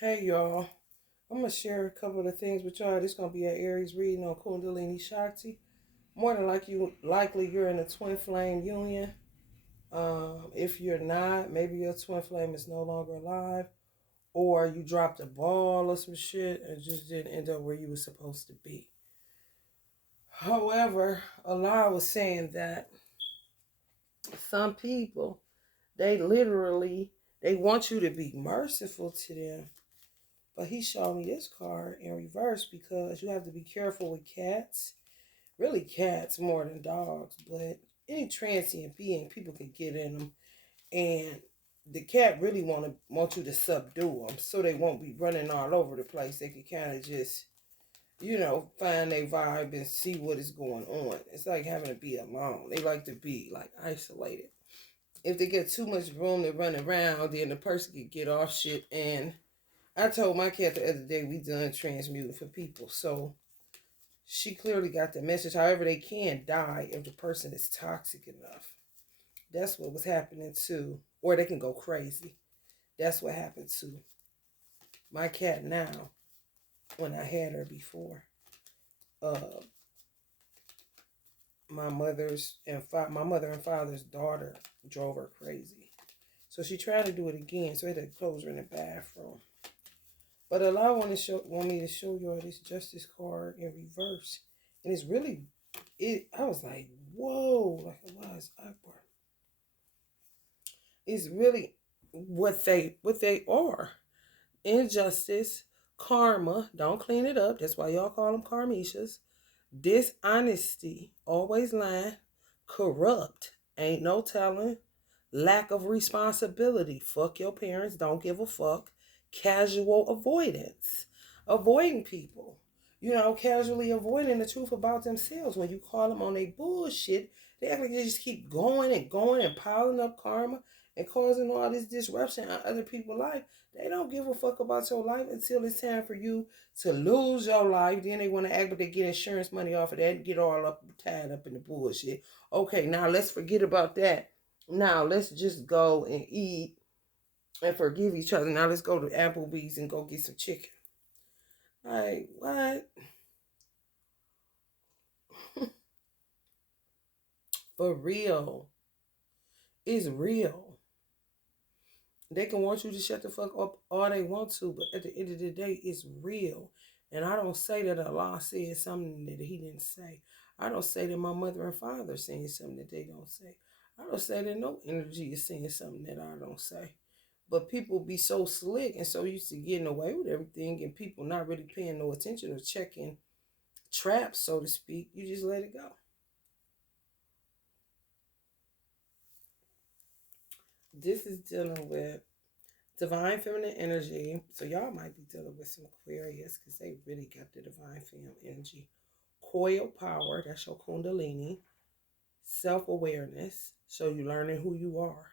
Hey y'all, I'm gonna share a couple of things with y'all. This gonna be an Aries reading on Kundalini Shakti. More than likely you're in a twin flame union. If you're not, maybe your twin flame is no longer alive, or you dropped a ball or some shit and just didn't end up where you were supposed to be. However, Allah was saying that some people they want you to be merciful to them. But he showed me this card in reverse because you have to be careful with cats. Really, cats more than dogs, but any transient being, people can get in them, and the cat really want you to subdue them so they won't be running all over the place. They can kind of just find their vibe and see what is going on. It's like having to be alone. They like to be like isolated. If they get too much room to run around, then the person can get off shit. And I told my cat the other day we done transmuting for people. So she clearly got the message. However, they can die if the person is toxic enough. That's what was happening too. Or they can go crazy. That's what happened to my cat now when I had her before. Uh, my mother and father's daughter drove her crazy. So she tried to do it again. So I had to close her in the bathroom. But Allah want me to show y'all this justice card in reverse. And it's really I was like, whoa, like Allah is Akbar. It's really what they are. Injustice, karma, don't clean it up. That's why y'all call them karmishas. Dishonesty, always lying, corrupt, ain't no telling, lack of responsibility, fuck your parents, don't give a fuck, casual avoidance, avoiding people, casually avoiding the truth about themselves. When you call them on their bullshit, they act like they just keep going and going and piling up karma and causing all this disruption on other people's life. They don't give a fuck about your life until it's time for you to lose your life. Then they want to act, but they get insurance money off of that and get all up tied up in the bullshit. Okay, now let's forget about that. Now let's just go and eat and forgive each other. Now let's go to Applebee's and go get some chicken. Like what? For real. It's real. They can want you to shut the fuck up all they want to, but at the end of the day, it's real. And I don't say that Allah said something that He didn't say. I don't say that my mother and father saying something that they don't say. I don't say that no energy is saying something that I don't say. But people be so slick and so used to getting away with everything, and people not really paying no attention or checking traps, so to speak. You just let it go. This is dealing with divine feminine energy. So y'all might be dealing with some Aquarius because they really got the divine feminine energy. Coil power, that's your Kundalini. Self-awareness, so you're learning who you are.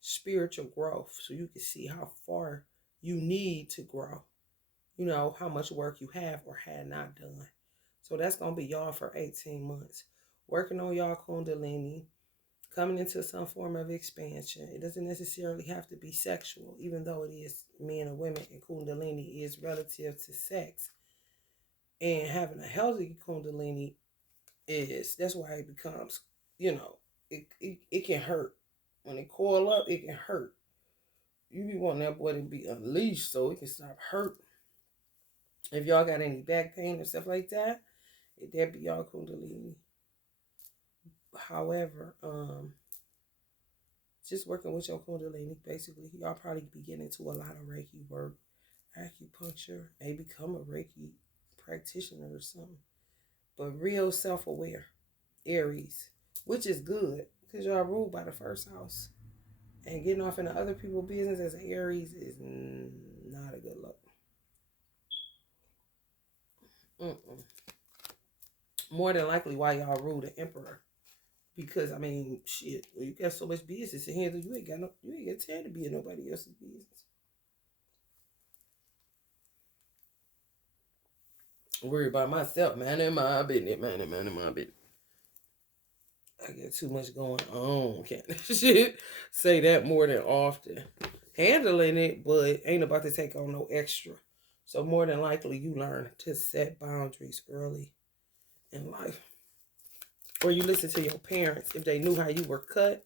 Spiritual growth, so you can see how far you need to grow. How much work you have or had not done. So that's going to be y'all for 18 months. Working on y'all Kundalini, coming into some form of expansion. It doesn't necessarily have to be sexual, even though it is men or women, and Kundalini is relative to sex. And having a healthy Kundalini that's why it becomes, it can hurt. When it coil up, it can hurt. You be wanting that boy to be unleashed so it can stop hurting. If y'all got any back pain or stuff like that, that be y'all Kundalini. However, just working with your Kundalini, basically, y'all probably be getting into a lot of Reiki work, acupuncture, maybe become a Reiki practitioner or something. But real self-aware, Aries, which is good because y'all ruled by the first house. And getting off into other people's business as an Aries is not a good look. Mm-mm. More than likely, why y'all rule the Emperor? Because I mean, shit, you got so much business to handle, you ain't got time to be in nobody else's business. Worry about myself, man, in my business, man, in my business. I got too much going on. Can't shit say that more than often. handling it, but ain't about to take on no extra. So more than likely, you learn to set boundaries early in life, or you listen to your parents. If they knew how you were cut,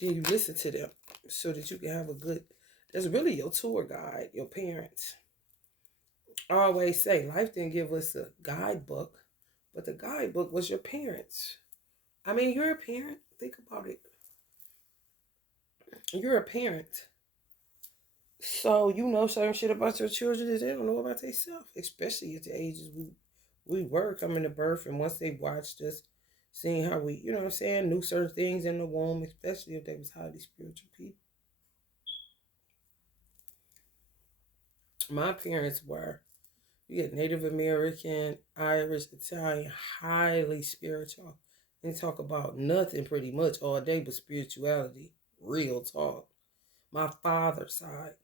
then you listen to them so that you can have a good. That's really your tour guide, your parents. I always say life didn't give us a guidebook, but the guidebook was your parents. I mean, you're a parent. Think about it. You're a parent. So you know certain shit about your children that they don't know about themselves, especially at the ages we were coming to birth, and once they watched us, seeing how we, you know what I'm saying, knew certain things in the womb, especially if they was highly spiritual people. My parents were, you get Native American, Irish, Italian, highly spiritual. They talk about nothing pretty much all day but spirituality. Real talk. My father's side,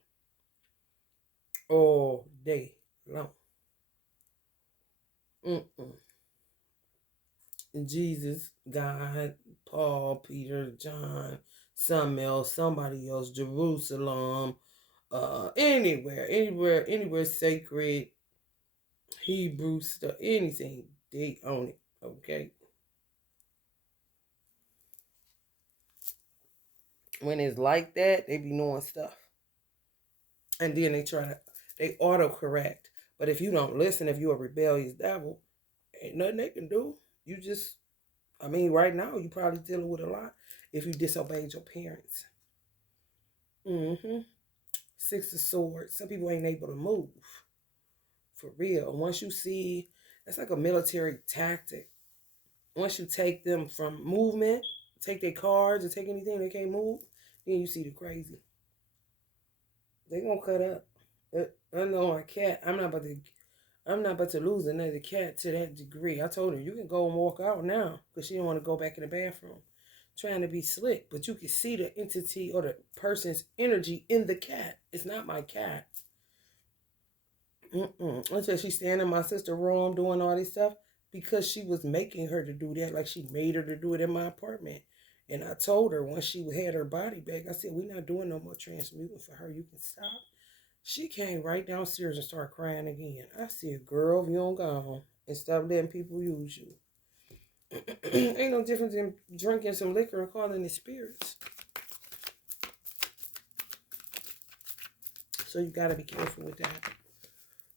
all day long. Mm-mm. Jesus, God, Paul, Peter, John, some else, somebody else, Jerusalem, anywhere sacred, Hebrew stuff, anything, they own it. Okay. When it's like that, they be knowing stuff. And then they autocorrect. But if you don't listen, if you're a rebellious devil, ain't nothing they can do. You just, I mean, right now, you probably dealing with a lot if you disobeyed your parents. Mm-hmm. Six of Swords. Some people ain't able to move. For real. Once you see, that's like a military tactic. Once you take them from movement, take their cards or take anything they can't move, then you see the crazy. They gonna cut up. I know my cat. I'm not about to lose another cat to that degree. I told her you can go and walk out now because she didn't want to go back in the bathroom, trying to be slick. But you can see the entity or the person's energy in the cat. It's not my cat. Until she stand in my sister's room doing all this stuff because she was making her to do that, like she made her to do it in my apartment. And I told her once she had her body back, I said, "We're not doing no more transmuting for her. You can stop." She came right downstairs and started crying again. I said, "Girl, if you don't go home and stop letting people use you." Ain't no difference in drinking some liquor and calling it spirits. So you gotta be careful with that.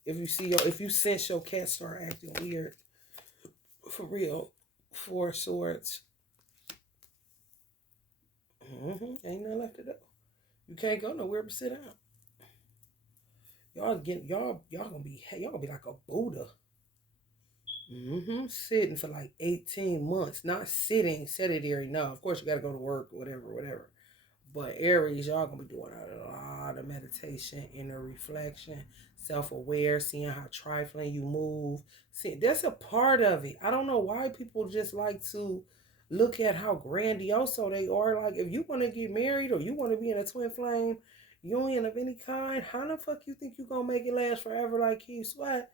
If you sense your cat start acting weird, for real, Four Swords, ain't nothing left to do. You can't go nowhere but sit down. Y'all gonna be like a Buddha. Sitting for like 18 months, not sitting sedentary. No, of course you gotta go to work, whatever. But Aries, y'all gonna be doing a lot of meditation, inner reflection, self-aware, seeing how trifling you move. See, that's a part of it. I don't know why people just like to look at how grandiose they are. Like, if you want to get married or you want to be in a twin flame union of any kind, how the fuck you think you gonna make it last forever like Keith Sweat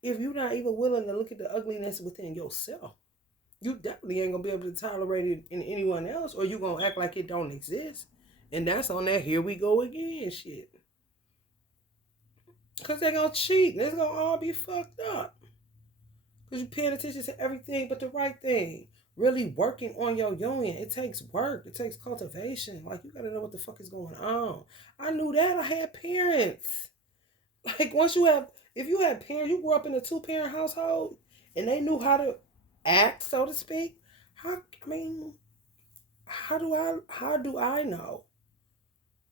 if you're not even willing to look at the ugliness within yourself? You definitely ain't gonna be able to tolerate it in anyone else, or you gonna act like it don't exist. And that's on that here we go again shit. Cause they're gonna cheat. It's gonna all be fucked up. Cause you paying attention to everything but the right thing. Really working on your union. It takes work. It takes cultivation. Like, you gotta know what the fuck is going on. I knew that. I had parents. Like, if you had parents, you grew up in a 2-parent household, and they knew how to act, so to speak. I mean, how do I know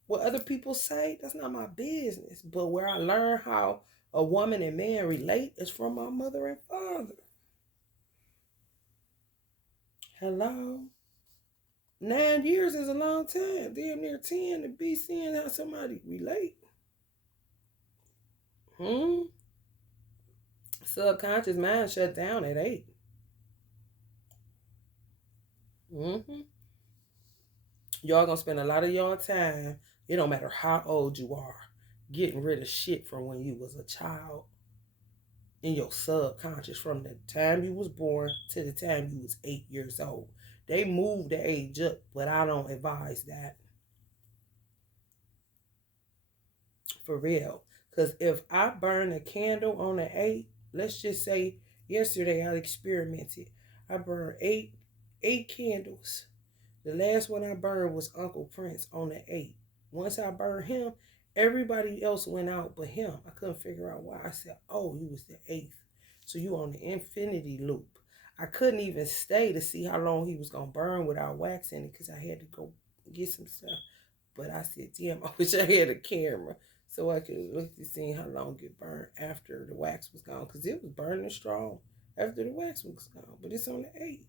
what other people say? That's not my business. But where I learned how a woman and man relate is from my mother and father. Hello. 9 years is a long time. Damn near 10 to be seeing how somebody relate. Hmm. Subconscious mind shut down at 8. Hmm. Y'all gonna spend a lot of y'all time. It don't matter how old you are, getting rid of shit from when you was a child in your subconscious, from the time you was born to the time you was 8 years old. They move the age up, but I don't advise that. For real. Because if I burn a candle on the 8th, let's just say yesterday I experimented. I burned eight candles. The last one I burned was Uncle Prince on the 8th. Once I burned him, everybody else went out but him. I couldn't figure out why. I said, oh, you was the 8th. So you on the infinity loop. I couldn't even stay to see how long he was going to burn without waxing it because I had to go get some stuff. But I said, damn, I wish I had a camera so I could look to see how long it burned after the wax was gone. Because it was burning strong after the wax was gone. But it's on the 8th.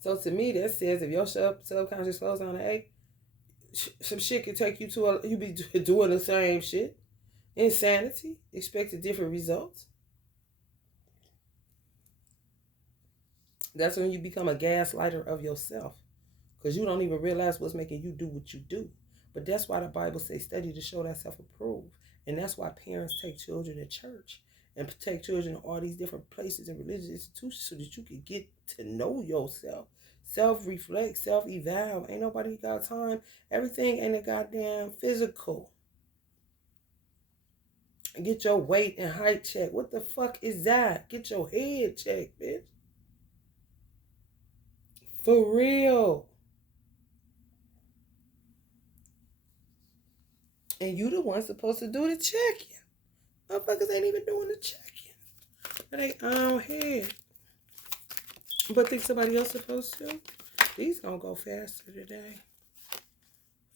So to me, that says if your subconscious goes on the 8th, some shit can take you to you be doing the same shit. Insanity. Expect a different results. That's when you become a gaslighter of yourself. Because you don't even realize what's making you do what you do. But that's why the Bible says study to show thyself approved. And that's why parents take children to church and take children to all these different places and religious institutions so that you can get to know yourself. Self-reflect, self-eval. Ain't nobody got time. Everything ain't a goddamn physical. Get your weight and height checked. What the fuck is that? Get your head checked, bitch. For real. And you the one supposed to do the checking. Motherfuckers ain't even doing the checking. But they own head. But think somebody else supposed to? These gonna go faster today.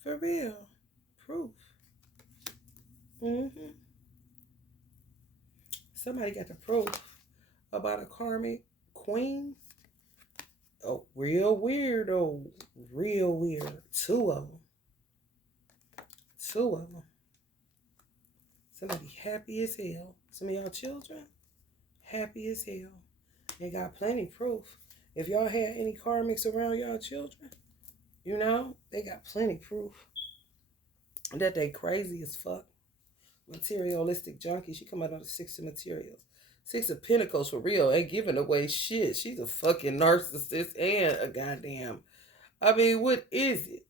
For real. Proof. Mm-hmm. Somebody got the proof about a karmic queen. Oh, real weird, oh. Real weird. Two of them. Somebody happy as hell. Some of y'all children, happy as hell. They got plenty proof. If y'all had any karmics around y'all children, you know, they got plenty proof that they crazy as fuck. Materialistic junkie. She come out of the 6 of materials. 6 of Pentacles for real. Ain't giving away shit. She's a fucking narcissist and a goddamn. I mean, what is it?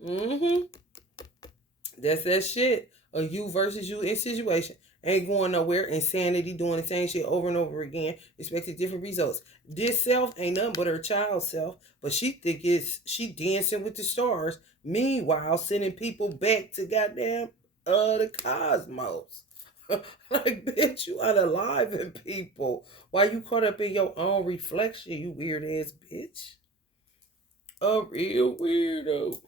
Mm-hmm. That's that shit. A you versus you in situation. Ain't going nowhere. Insanity, doing the same shit over and over again. Expecting different results. This self ain't nothing but her child self. But she think she dancing with the stars. Meanwhile, sending people back to goddamn the cosmos. Like, bitch, you out alive in people. Why you caught up in your own reflection, you weird ass bitch? A real weirdo.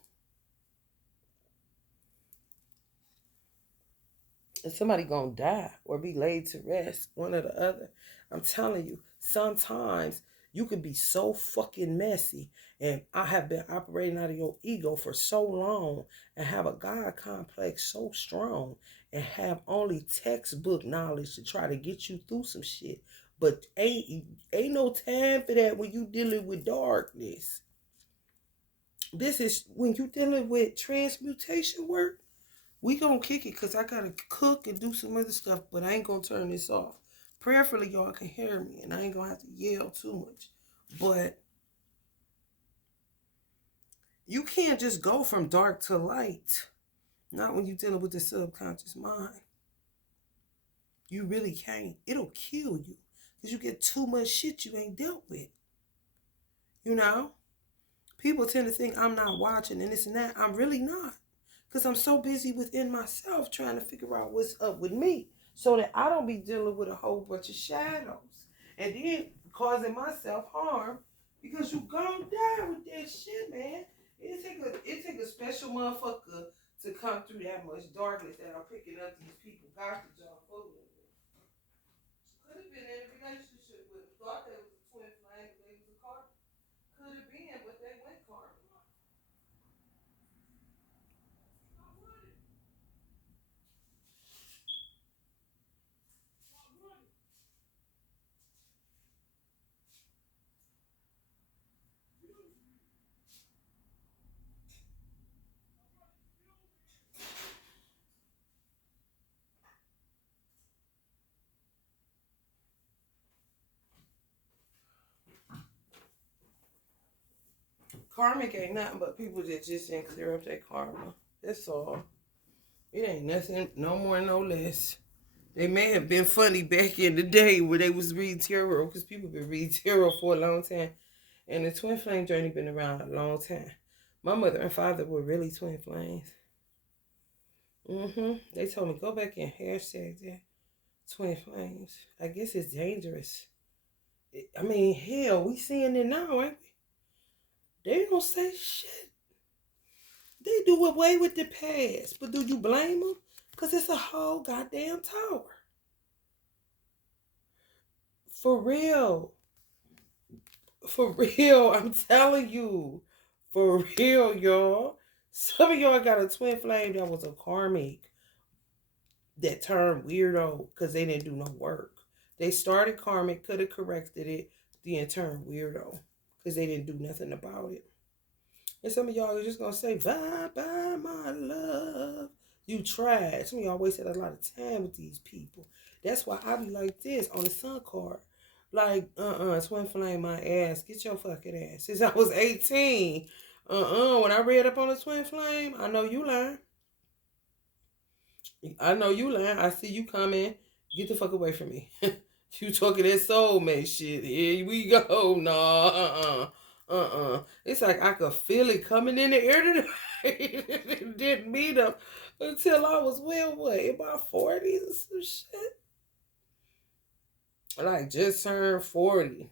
And somebody gonna die or be laid to rest, one or the other. I'm telling you, sometimes you can be so fucking messy, and I have been operating out of your ego for so long and have a God complex so strong and have only textbook knowledge to try to get you through some shit. But ain't no time for that when you dealing with darkness. This is when you dealing with transmutation work. We gonna kick it because I gotta cook and do some other stuff, but I ain't gonna turn this off. Prayerfully, y'all can hear me, and I ain't gonna have to yell too much. But you can't just go from dark to light. Not when you're dealing with the subconscious mind. You really can't. It'll kill you because you get too much shit you ain't dealt with. You know? People tend to think I'm not watching and this and that. I'm really not. Because I'm so busy within myself trying to figure out what's up with me so that I don't be dealing with a whole bunch of shadows and then causing myself harm because you gonna die with that shit, man. It take a special motherfucker to come through that much darkness that I'm picking up these people garbage off of. Could have been in a relationship with them. Thought they was a twin flame, but they was a car. Could have been, but they went karma. Karmic ain't nothing but people that just didn't clear up their karma. That's all. It ain't nothing, no more, no less. They may have been funny back in the day where they was reading tarot, because people been reading tarot for a long time. And the twin flame journey been around a long time. My mother and father were really twin flames. They told me, go back and hashtag that. Twin flames. I guess it's dangerous. I mean, hell, we seeing it now, ain't we? They don't say shit. They do away with the past. But do you blame them? Because it's a whole goddamn tower. For real. For real. I'm telling you. For real, y'all. Some of y'all got a twin flame that was a karmic that turned weirdo because they didn't do no work. They started karmic, could have corrected it, then turned weirdo because they didn't do nothing about it. And some of y'all are just gonna say, bye bye, my love. You tried. Some of y'all wasted a lot of time with these people. That's why I be like this on the sun card. Like, twin flame my ass. Get your fucking ass. Since I was 18. When I read up on the twin flame, I know you lying. I know you lying. I see you coming. Get the fuck away from me. You talking that soulmate shit. Here we go. No, It's like I could feel it coming in the air today. Didn't meet him until I was, well, what, in my 40s or some shit? Like, just turned 40.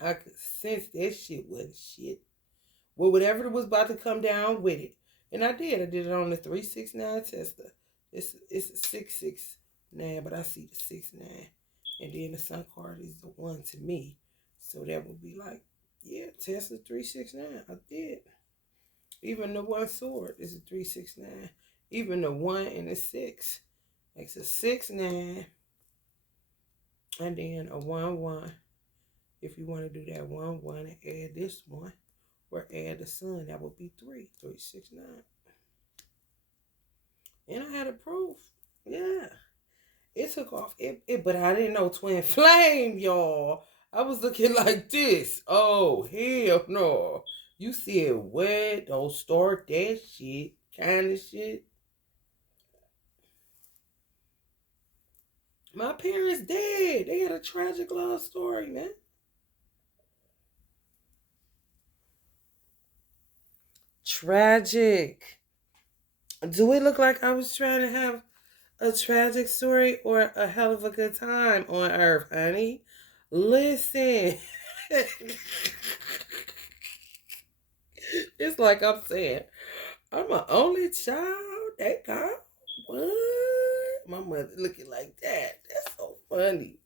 I could sense that shit wasn't shit. Well, whatever was about to come down with it. And I did. I did it on the 369 tester. It's a 669, but I see the 69. And then the sun card is the 1 to me. So that would be like, yeah, Tesla 369. I did. Even the 1 sword is a 369. Even the 1 and the 6 makes a 6-9. And then a 1-1. If you want to do that 1-1 and add this one, or add the sun, that would be 369. And I had a proof. Yeah. It took off. But I didn't know twin flame, y'all. I was looking like this. Oh, hell no. You said what? Don't start that shit. Kind of shit. My parents dead. They had a tragic love story, man. Tragic. Do it look like I was trying to have a tragic story or a hell of a good time on earth, honey? Listen. It's like I'm saying, I'm an only child. That girl, what? My mother looking like that. That's so funny.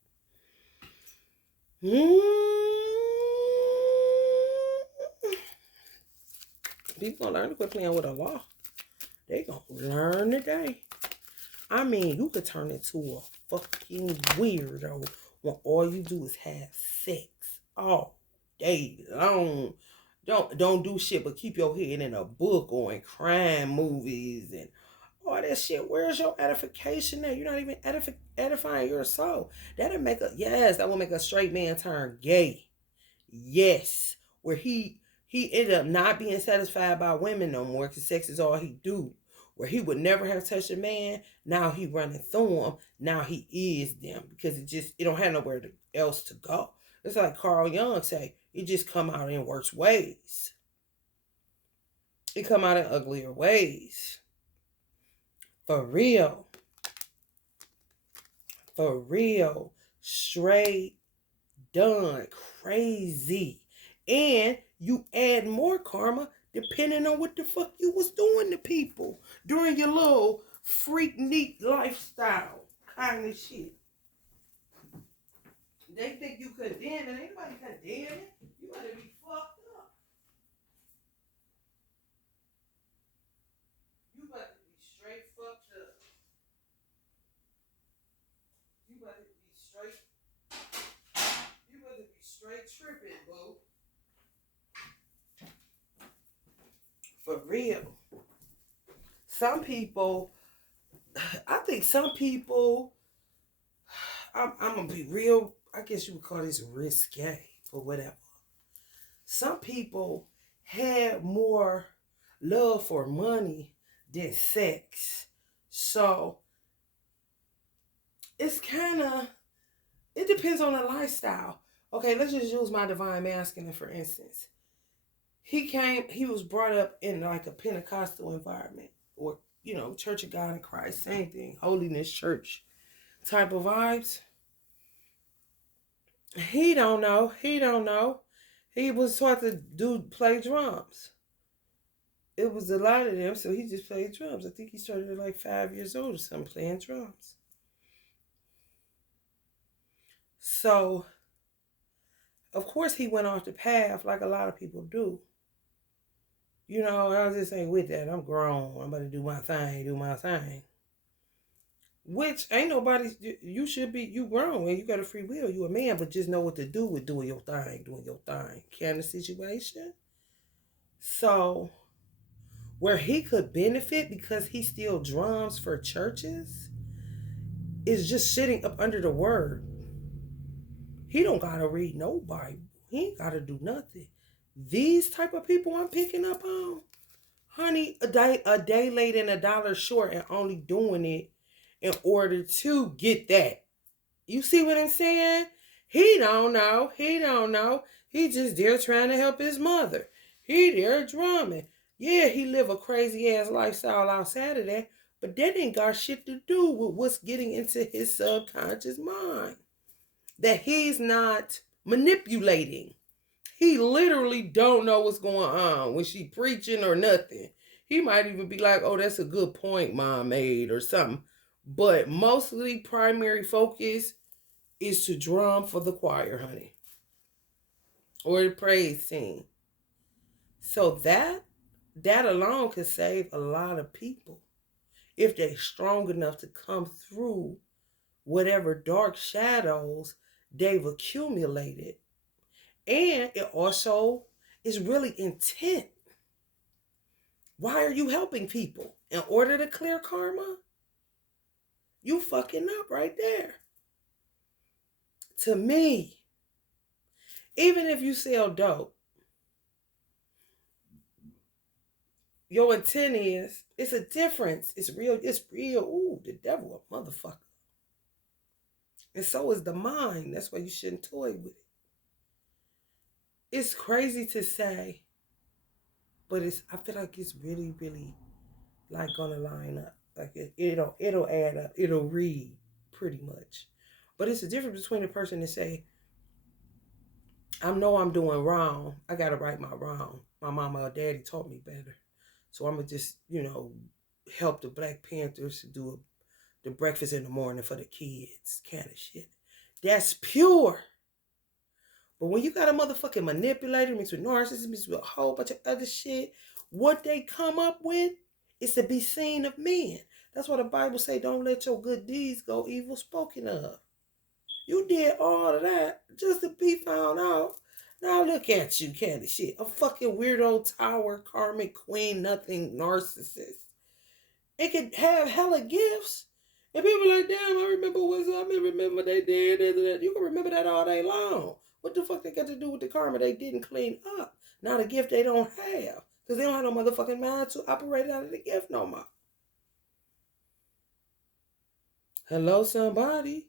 People gonna learn to quit playing with the law. They gonna learn today. I mean, you could turn into a fucking weirdo when all you do is have sex all day long. Don't do shit but keep your head in a book or in crime movies and all that shit. Where's your edification at? You're not even edifying your soul. That will make a straight man turn gay. Yes. Where he ended up not being satisfied by women no more because sex is all he do. Where he would never have touched a man, now he running through them. Now he is them because it don't have nowhere else to go. It's like Carl Jung say, it just come out in worse ways. It come out in uglier ways. For real. For real. Straight done. Crazy. And you add more karma depending on what the fuck you was doing to people during your little freak neat lifestyle kind of shit. They think you condemn it. Ain't nobody condemn it. You gotta be fucked up. You got to be straight fucked up. You got to be straight. You got to be straight tripping, boo. For real. Some people, I think some people, I'm going to be real I guess you would call this risque, or whatever. Some people had more love for money than sex. So it's kind of, it depends on the lifestyle. Okay, let's just use my divine masculine for instance. He was brought up in like a Pentecostal environment, or Church of God in Christ, same thing, holiness church type of vibes. He don't know. He don't know. He was taught to play drums. It was a lot of them, so he just played drums. I think he started at like 5 years old or something playing drums. So, of course, he went off the path like a lot of people do. I just ain't with that. I'm grown. I'm about to do my thing. Which ain't nobody, you grown and you got a free will. You a man, but just know what to do with doing your thing. Kind of situation. So, where he could benefit because he still drums for churches is just sitting up under the word. He don't gotta read no Bible. He ain't gotta do nothing. These type of people I'm picking up on, honey, a day late and $1 short, and only doing it in order to get that. You see what I'm saying? He don't know. He just there trying to help his mother. He there drumming. Yeah, he live a crazy ass lifestyle outside of that, but that ain't got shit to do with what's getting into his subconscious mind. That he's not manipulating. He literally don't know what's going on when she preaching or nothing. He might even be like, oh, that's a good point mom made or something. But mostly primary focus is to drum for the choir, honey. Or the praise team. So that alone could save a lot of people if they're strong enough to come through whatever dark shadows they've accumulated. And it also is really intent. Why are you helping people? In order to clear karma? You fucking up right there. To me, even if you sell dope, your intent is, it's a difference. It's real. Ooh, the devil, a motherfucker. And so is the mind. That's why you shouldn't toy with it. It's crazy to say, but I feel like it's really, really like gonna line up. Like it'll add up. It'll read pretty much. But it's the difference between a person that say, I know I'm doing wrong. I gotta right my wrong. My mama or daddy taught me better. So I'm gonna just, help the Black Panthers to do the breakfast in the morning for the kids, kind of shit. That's pure. But when you got a motherfucking manipulator mixed with narcissist, mixed with a whole bunch of other shit, what they come up with is to be seen of men. That's why the Bible say, don't let your good deeds go evil spoken of. You did all of that just to be found out. Now look at you, candy shit. A fucking weirdo tower, karmic queen, nothing narcissist. It could have hella gifts. And people like, damn, I remember they did. You can remember that all day long. What the fuck they got to do with the karma they didn't clean up? Not a gift they don't have. Because they don't have no motherfucking mind to operate out of the gift no more. Hello, somebody.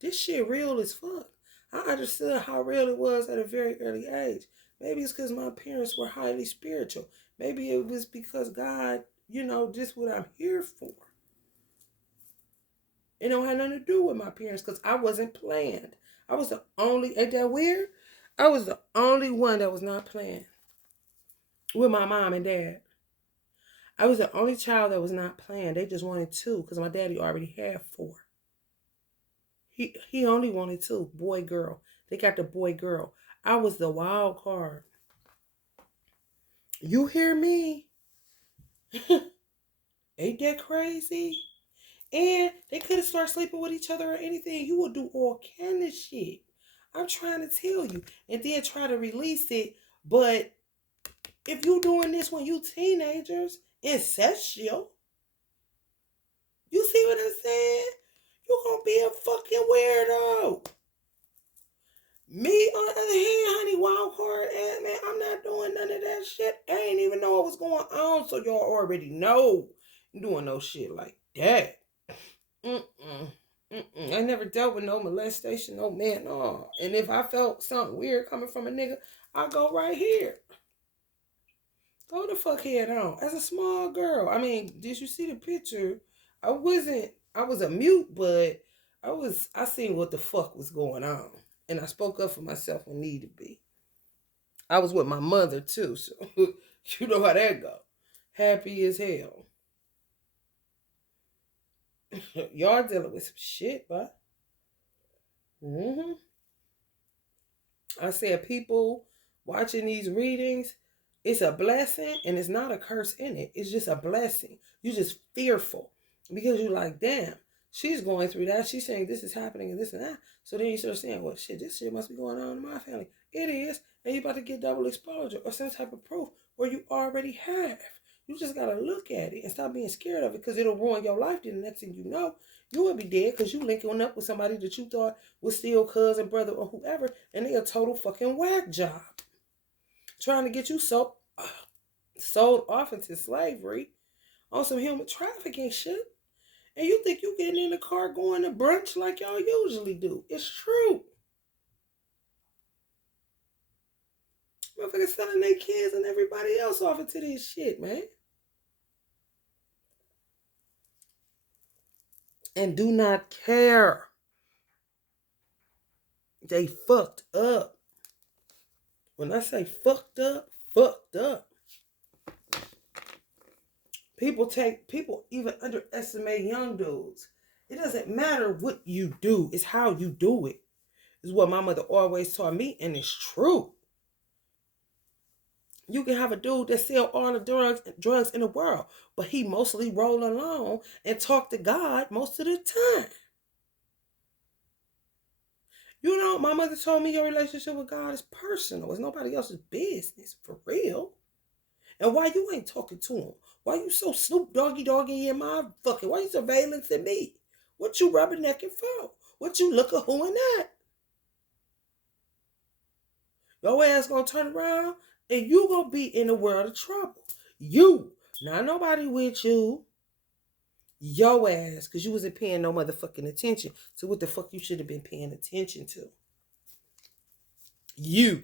This shit real as fuck. I understood how real it was at a very early age. Maybe it's because my parents were highly spiritual. Maybe it was because God, just what I'm here for. It don't have nothing to do with my parents because I wasn't planned. I was the only, ain't that weird? I was the only one that was not planned with my mom and dad. I was the only child that was not planned. They just wanted 2 because my daddy already had 4. He only wanted 2, boy, girl. They got the boy, girl. I was the wild card. You hear me? Ain't that crazy? And they couldn't start sleeping with each other or anything. You will do all kind of shit. I'm trying to tell you. And then try to release it. But if you doing this when you teenagers, incestual. You see what I'm saying? You're going to be a fucking weirdo. Me, on the other hand, honey, wild card ass, man, I'm not doing none of that shit. I ain't even know what was going on, so y'all already know I'm doing no shit like that. Mm-mm. Mm-mm. I never dealt with no molestation, no man, no. And if I felt something weird coming from a nigga, I go right here. Go the fuck head on. As a small girl, I mean, did you see the picture? I was a mute, but I seen what the fuck was going on. And I spoke up for myself when need to be. I was with my mother too, so you know how that go. Happy as hell. Y'all dealing with some shit, but I said people watching these readings, it's a blessing and it's not a curse in it. It's just a blessing. You're just fearful because you're like, damn, she's going through that. She's saying this is happening and this and that. So then you start saying, well, shit, this shit must be going on in my family. It is. And you're about to get double exposure or some type of proof where you already have. You just got to look at it and stop being scared of it because it'll ruin your life. Then the next thing you know, you will be dead because you linking up with somebody that you thought was still cousin, brother, or whoever, and they a total fucking whack job. Trying to get you sold off into slavery on some human trafficking shit. And you think you getting in the car going to brunch like y'all usually do. It's true. Motherfuckers selling their kids and everybody else off into this shit, man. And do not care. They fucked up. When I say fucked up, fucked up. People even underestimate young dudes. It doesn't matter what you do, it's how you do it. Is what my mother always taught me, and it's true. You can have a dude that sell all the drugs in the world, but he mostly roll alone and talk to God most of the time. You know, my mother told me your relationship with God is personal. It's nobody else's business, for real. And why you ain't talking to him? Why you so Snoop Doggy in my fucking? Why you surveillancing me? What you rubbernecking for? What you looking who and that? Your ass gonna turn around and you gonna be in a world of trouble. You, not nobody with you. Your ass, because you wasn't paying no motherfucking attention to what the fuck you should have been paying attention to. You.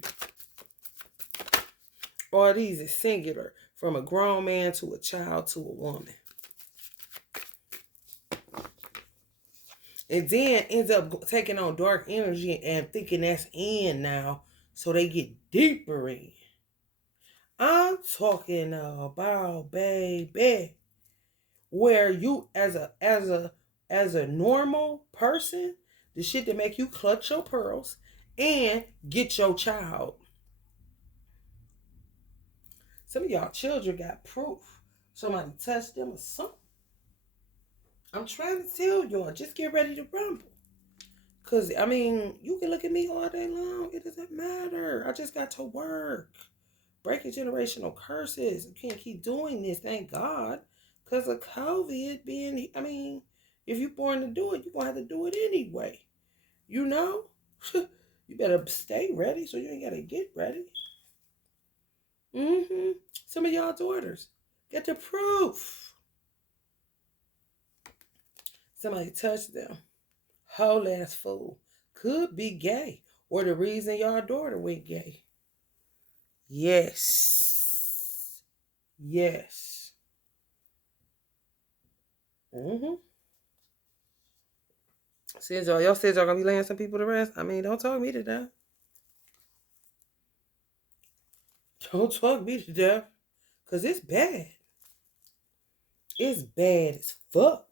All these is singular, from a grown man to a child to a woman. And then ends up taking on dark energy and thinking that's in now, so they get deeper in. I'm talking about, baby, where you as a normal person, the shit that make you clutch your pearls and get your child. Some of y'all children got proof. Somebody touched them or something. I'm trying to tell y'all, just get ready to rumble. Because, I mean, you can look at me all day long. It doesn't matter. I just got to work. Breaking generational curses. You can't keep doing this, thank God. Because of COVID being, I mean, if you're born to do it, you're going to have to do it anyway. You know? You better stay ready so you ain't got to get ready. Some of y'all daughters, get the proof. Somebody touched them. Whole ass fool. Could be gay. Or the reason y'all daughter went gay. Yes. Yes. Says y'all said y'all gonna be laying some people to rest. I mean, don't talk me to death. Don't talk me to death. Cause it's bad. It's bad as fuck.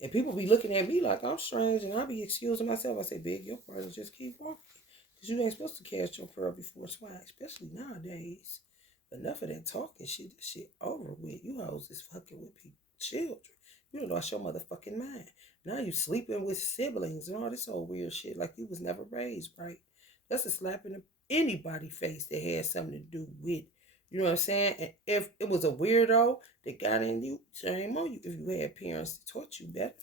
And people be looking at me like I'm strange, and I be excusing myself. I say, big, your partner just keep walking. Because you ain't supposed to cast your pearl before swine, especially nowadays. Enough of that talking shit. This shit over with. You hoes is fucking with people, children. You don't lost your motherfucking mind. Now you sleeping with siblings and all this old weird shit like you was never raised right. That's a slap in anybody's face that had something to do with, you know what I'm saying? And if it was a weirdo that got in you, shame on you if you had parents that taught you better.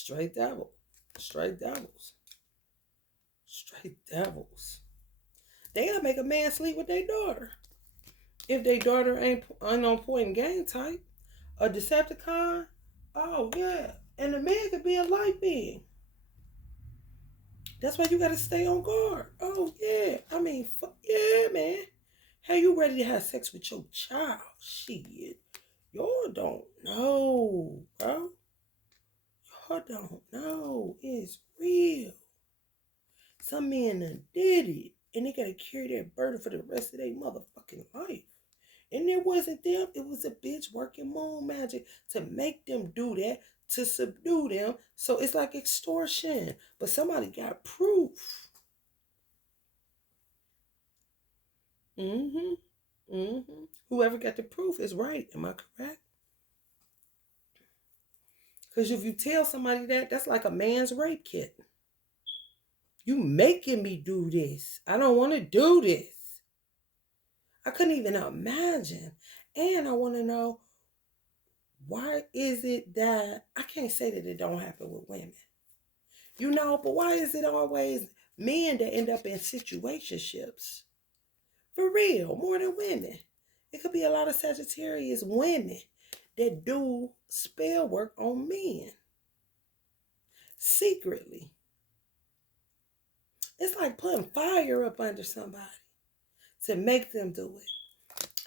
Straight devil. Straight devils. Straight devils. They gotta make a man sleep with their daughter. If their daughter ain't on point and game type, a Decepticon, oh yeah. And the man could be a light being. That's why you gotta stay on guard. Oh yeah. I mean, yeah, man. Hey, you ready to have sex with your child? Shit. Y'all don't know, bro. Y'all don't know. It's real. Some men done did it. And they gotta carry that burden for the rest of their motherfucking life. And it wasn't them. It was a bitch working moon magic to make them do that, to subdue them. So it's like extortion. But somebody got proof. Whoever got the proof is right. Am I correct? Because if you tell somebody that, that's like a man's rape kit. You making me do this. I don't want to do this. I couldn't even imagine. And I want to know, why is it that, I can't say that it don't happen with women. You know, but why is it always men that end up in situationships? For real, more than women. It could be a lot of Sagittarius women that do spell work on men. Secretly. It's like putting fire up under somebody to make them do it.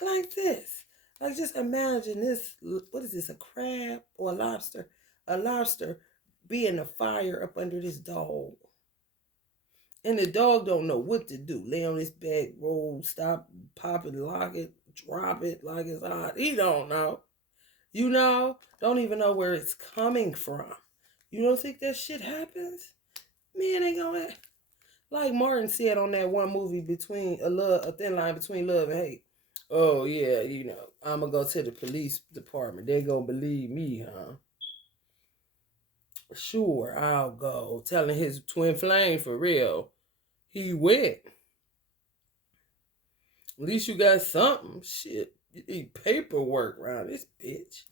Like this. Like just imagine this, what is this, a crab or a lobster? A lobster being a fire up under this dog. And the dog don't know what to do. Lay on his back, roll, stop, pop it, lock it, drop it like it's hot. He don't know. You know, don't even know where it's coming from. You don't think that shit happens? Man ain't gonna, like Martin said on that one movie, Between a Thin Line Between Love and Hate. Oh yeah, you know, I'm gonna go to the police department. They gonna believe me, huh? Sure, I'll go. Telling his twin flame for real. He went. At least you got something. Shit, you need paperwork around this bitch.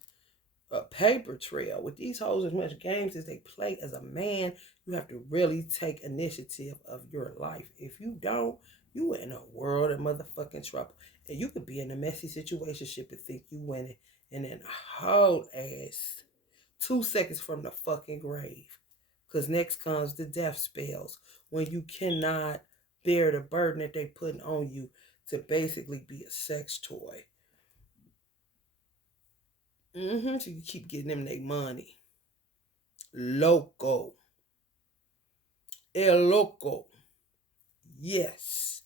A paper trail. With these hoes, as much games as they play as a man, you have to really take initiative of your life. If you don't, you in a world of motherfucking trouble. And you could be in a messy situation and think you winning, and then a whole ass 2 seconds from the fucking grave. Because next comes the death spells, when you cannot bear the burden that they putting on you to basically be a sex toy. So you keep getting them their money. Loco. El loco. Yes.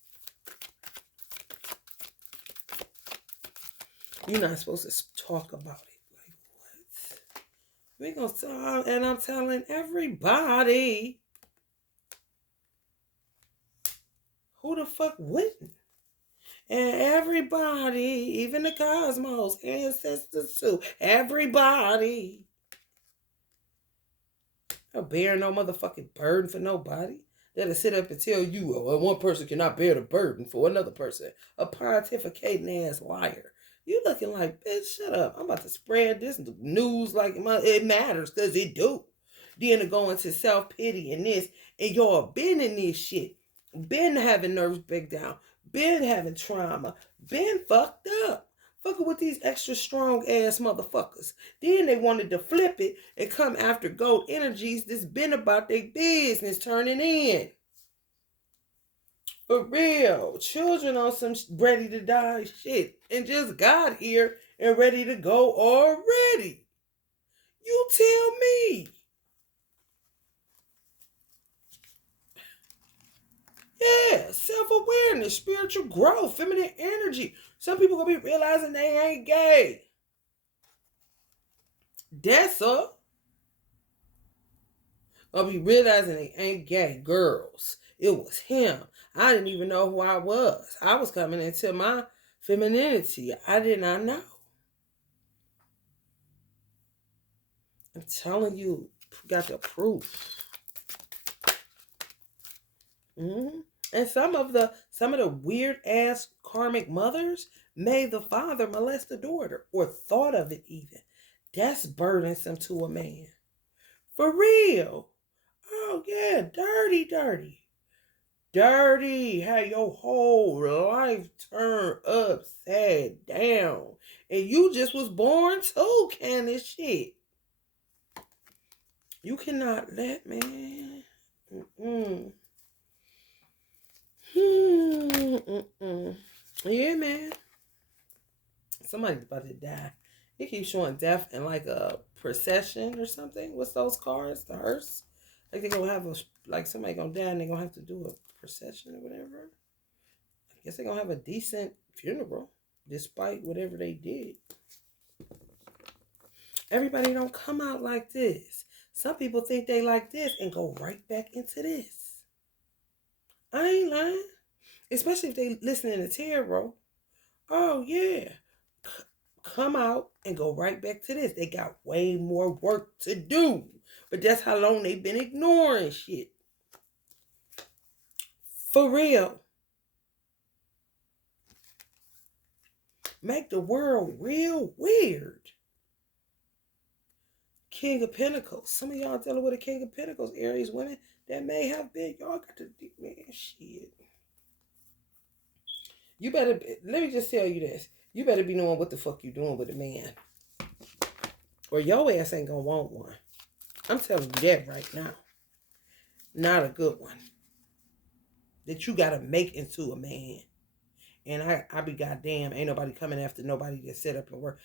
You're not supposed to talk about it. Like, what? We gonna talk, and I'm telling everybody. Who the fuck wouldn't? And everybody, even the cosmos, ancestors too, everybody. Not bearing no motherfucking burden for nobody. That'll sit up and tell you, well, one person cannot bear the burden for another person. A pontificating ass liar. You looking like, bitch, shut up. I'm about to spread this news like it matters, because it do. Then to go into self-pity and this, and y'all been in this shit. Been having nerves break down. Been having trauma. Been fucked up. Fucking with these extra strong ass motherfuckers. Then they wanted to flip it and come after gold energies that's been about their business turning in. For real. Children on some ready to die shit and just got here and ready to go already. You tell me. Yeah, self-awareness, spiritual growth, feminine energy. Some people gonna be realizing they ain't gay. That's all. Gonna be realizing they ain't gay. Girls, it was him. I didn't even know who I was. I was coming into my femininity. I did not know. I'm telling you, got the proof. And some of the weird ass karmic mothers made the father molest the daughter, or thought of it even. That's burdensome to a man. For real. Oh, yeah. Dirty, dirty. Dirty. Had your whole life turned upside down. And you just was born too, can this shit. You cannot let, man. Mm-mm. Mm-mm. Yeah, man. Somebody's about to die. It keeps showing death in like a procession or something. What's those cars? The hearse? Like they're gonna have a like somebody gonna die and they're gonna have to do a procession or whatever. I guess they're gonna have a decent funeral despite whatever they did. Everybody don't come out like this. Some people think they like this and go right back into this. I ain't lying. Especially if they listening to tarot. Oh yeah. Come out and go right back to this. They got way more work to do. But that's how long they've been ignoring shit. For real. Make the world real weird. King of Pentacles. Some of y'all dealing with a King of Pentacles, Aries women. That may have been. Y'all got to do, man, shit. You better, let me just tell you this. You better be knowing what the fuck you doing with a man. Or your ass ain't gonna want one. I'm telling you that right now. Not a good one. That you gotta make into a man. And I be goddamn, ain't nobody coming after nobody that set up and work.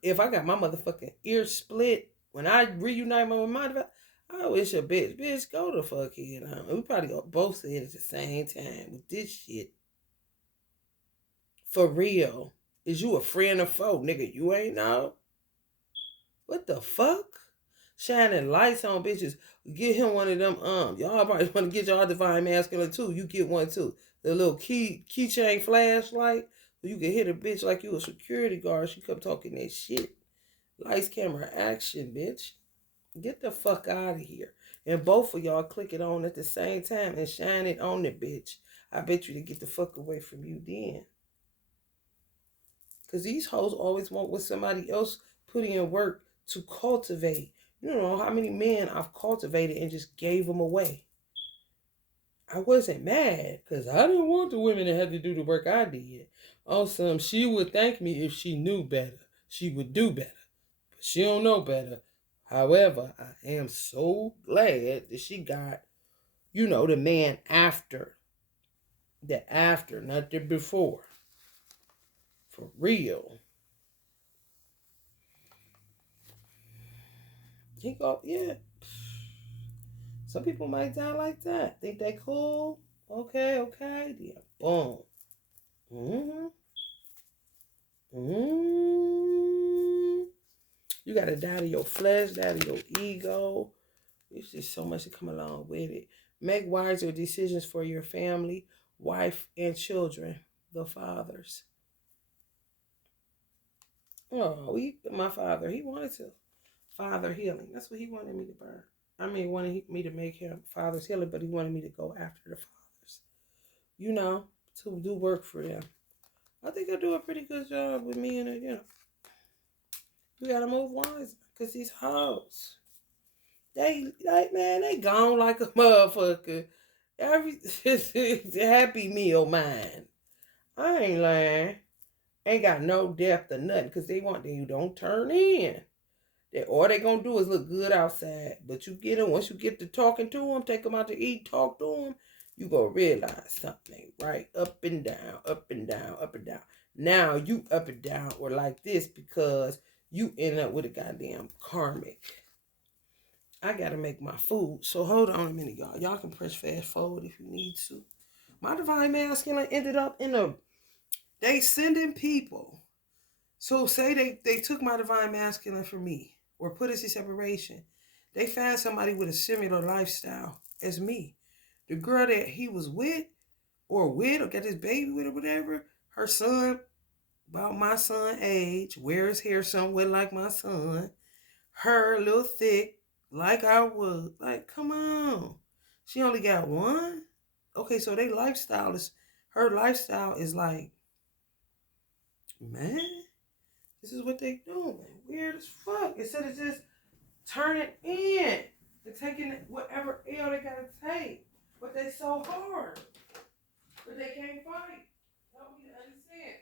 If I got my motherfucking ear split when I reunite with my device, I wish a bitch, go the fuck in. We probably both say it at the same time with this shit. For real. Is you a friend or foe? Nigga, you ain't know. What the fuck? Shining lights on bitches. Get him one of them, y'all probably want to get y'all divine masculine too. You get one too. The little keychain flashlight. So you can hit a bitch like you a security guard. She come talking that shit. Lights, camera, action, bitch. Get the fuck out of here. And both of y'all click it on at the same time and shine it on the bitch. I bet you to get the fuck away from you then. Because these hoes always want what somebody else put in work to cultivate. You don't know how many men I've cultivated and just gave them away. I wasn't mad because I didn't want the women that had to do the work I did. Also, she would thank me if she knew better. She would do better. But she don't know better. However, I am so glad that she got, the man after. The after, not the before. For real. He go, yeah. Some people might die like that. Think they cool? Okay. Yeah, boom. Mm-hmm. Mm-hmm. You gotta die to your flesh, die to your ego. There's just so much to come along with it. Make wiser decisions for your family, wife, and children, the fathers. Oh, my father, he wanted to. Father healing. That's what he wanted me to burn. Wanted me to make him father's healer, but he wanted me to go after the fathers. To do work for them. I think I do a pretty good job with me and you gotta move wise. Cause these hoes, they gone like a motherfucker. Every Happy Meal mine. I ain't lying. Ain't got no depth or nothing. Cause they want you don't turn in. All they gonna do is look good outside. But you get them, once you get to talking to them, take them out to eat, talk to them, you gonna realize something ain't right. Up and down, up and down, up and down. Now you up and down or like this because you end up with a goddamn karmic. I gotta make my food. So hold on a minute, y'all. Y'all can press fast forward if you need to. My divine masculine ended up they sending people. So say they took my divine masculine from me or put us in separation. They found somebody with a similar lifestyle as me. The girl that he was with or got his baby with or whatever, her son, about my son age, wears hair somewhere like my son, her a little thick, like I was. Like, come on. She only got one? Okay, so her lifestyle is like, man, this is what they doing. Weird as fuck. Instead of just turning in. They're taking whatever L they gotta take. But they so hard. But they can't fight. Help me to understand.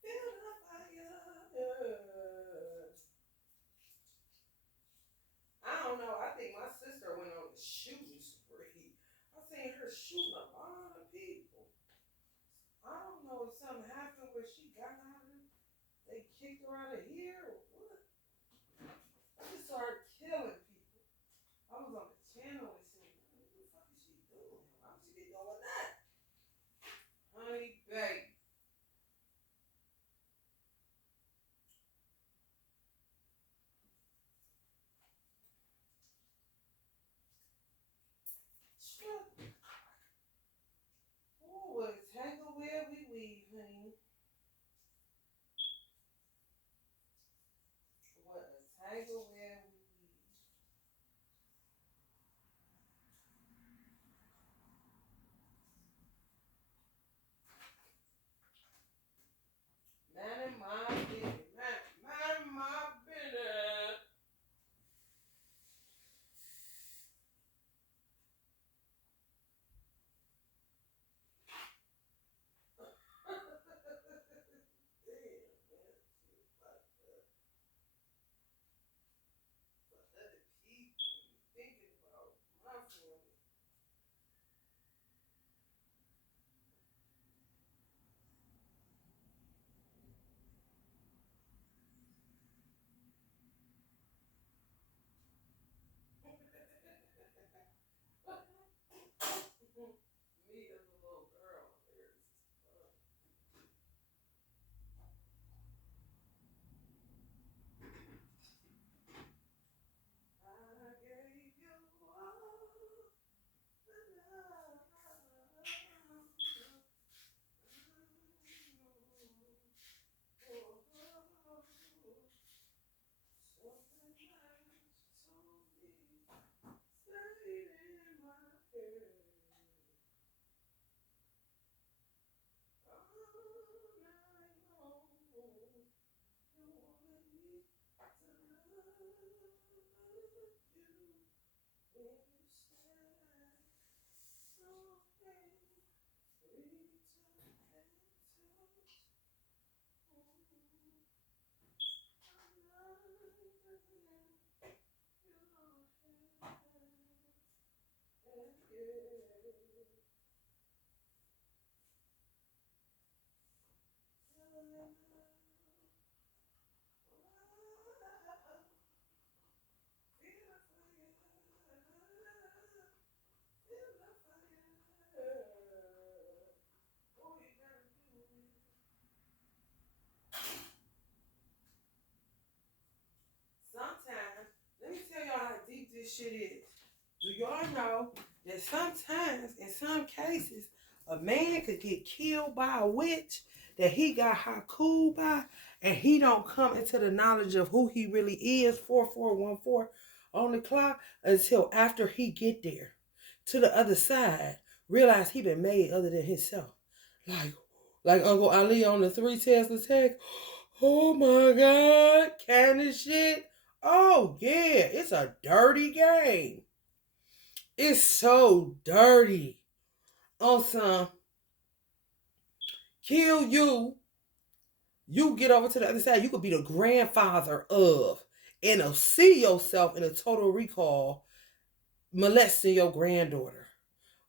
Feel the fire. I don't know. I think my sister went on a shooting spree. I seen her shooting a lot of people. I don't know if something happened where she got out of it. They kicked her out of here or what. I just started killing people. I was on the channel and said, what the fuck is she doing? Why would she be doing that? Honey, babe. Oh, what a tangle where we weave, honey. What a tangle where we weave. Man in my business. Man in my business. Me as a little girl, there's I gave you all the love. Something that told me stayed in my head all night long. You wanted me to love you instead. So return and touch. Sometimes, let me tell y'all how deep this shit is. Do y'all know that sometimes, in some cases, a man could get killed by a witch that he got haku by, and he don't come into the knowledge of who he really is, 4414 on the clock, until after he get there to the other side, realize he been made other than himself. Like, like Uncle Ali on the 3 Tesla tech. Oh my God, kind of shit. Oh yeah, it's a dirty game. It's so dirty. On some kill you, you get over to the other side. You could be the grandfather of, and see yourself in a total recall molesting your granddaughter,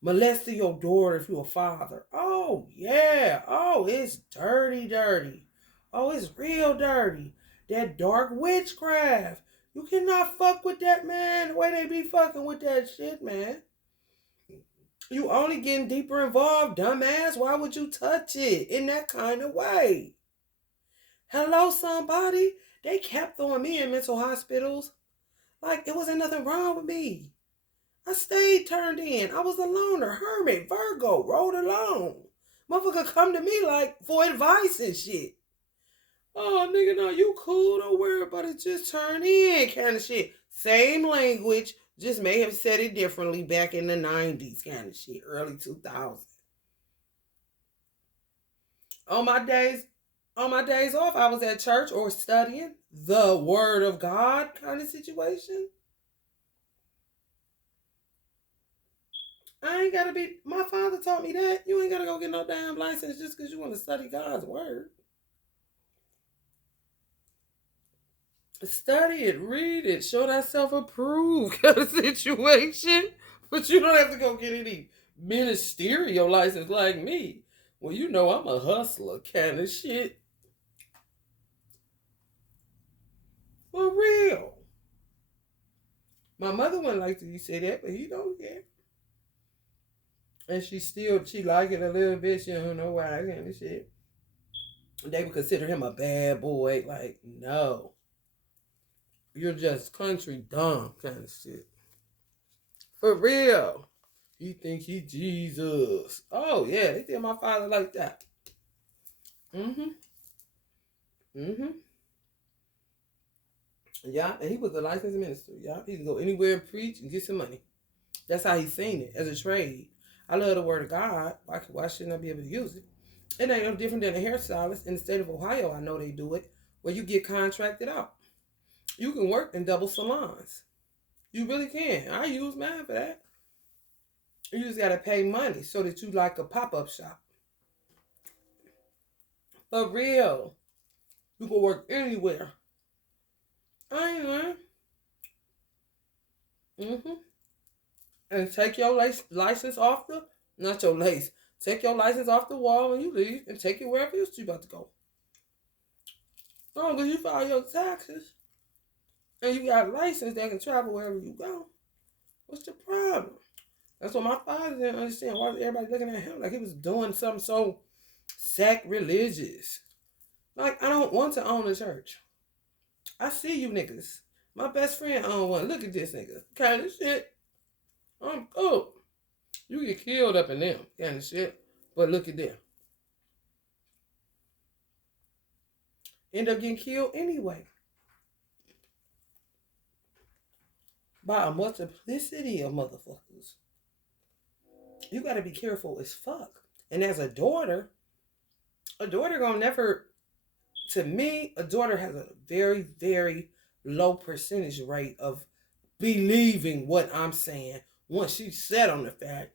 molesting your daughter if you're a father. Oh yeah. Oh, it's dirty, dirty. Oh, it's real dirty. That dark witchcraft. You cannot fuck with that, man. The way they be fucking with that shit, man. You only getting deeper involved, dumbass. Why would you touch it in that kind of way? Hello, somebody. They kept throwing me in mental hospitals. Like, it wasn't nothing wrong with me. I stayed turned in. I was a loner, hermit, Virgo, rode alone. Motherfucker come to me like for advice and shit. Oh, nigga, no, you cool. Don't worry about it. Just turn in kind of shit. Same language, just may have said it differently back in the 90s kind of shit, early 2000s. On my days, on my days off, I was at church or studying the word of God kind of situation. I ain't gotta be. My father taught me that you ain't gotta go get no damn license just because you want to study God's word. Study it, read it, show thyself approved kind of situation. But you don't have to go get any ministerial license like me. Well, you know I'm a hustler kind of shit. For real. My mother wouldn't like to say that, but he don't care. And she like it a little bit. She don't know why kind of shit. They would consider him a bad boy. Like, no. You're just country dumb kind of shit. For real. He think he Jesus. Oh, yeah. They did my father like that. Mm-hmm. Mm-hmm. Yeah, and he was a licensed minister. Yeah, he can go anywhere and preach and get some money. That's how he's seen it, as a trade. I love the word of God. Why shouldn't I be able to use it? It ain't no different than a hairstylist. In the state of Ohio, I know they do it, where you get contracted out. You can work in double salons. You really can. I use mine for that. You just gotta pay money so that you like a pop-up shop. For real. You can work anywhere. I ain't lying. Mm-hmm. And take your license off the, not your lace, take your license off the wall when you leave and take it wherever else you about to go. As long as you file your taxes and you got a license that can travel wherever you go, what's the problem? That's what my father didn't understand. Why was everybody looking at him like he was doing something so sacrilegious? Like, I don't want to own a church. I see you niggas. My best friend own one. Look at this nigga. Kind of shit. I'm cool. You get killed up in them kind of shit. But look at them. End up getting killed anyway. By a multiplicity of motherfuckers. You gotta be careful as fuck. And as a daughter gonna never, to me, a daughter has a very, very low percentage rate of believing what I'm saying once she's set on the fact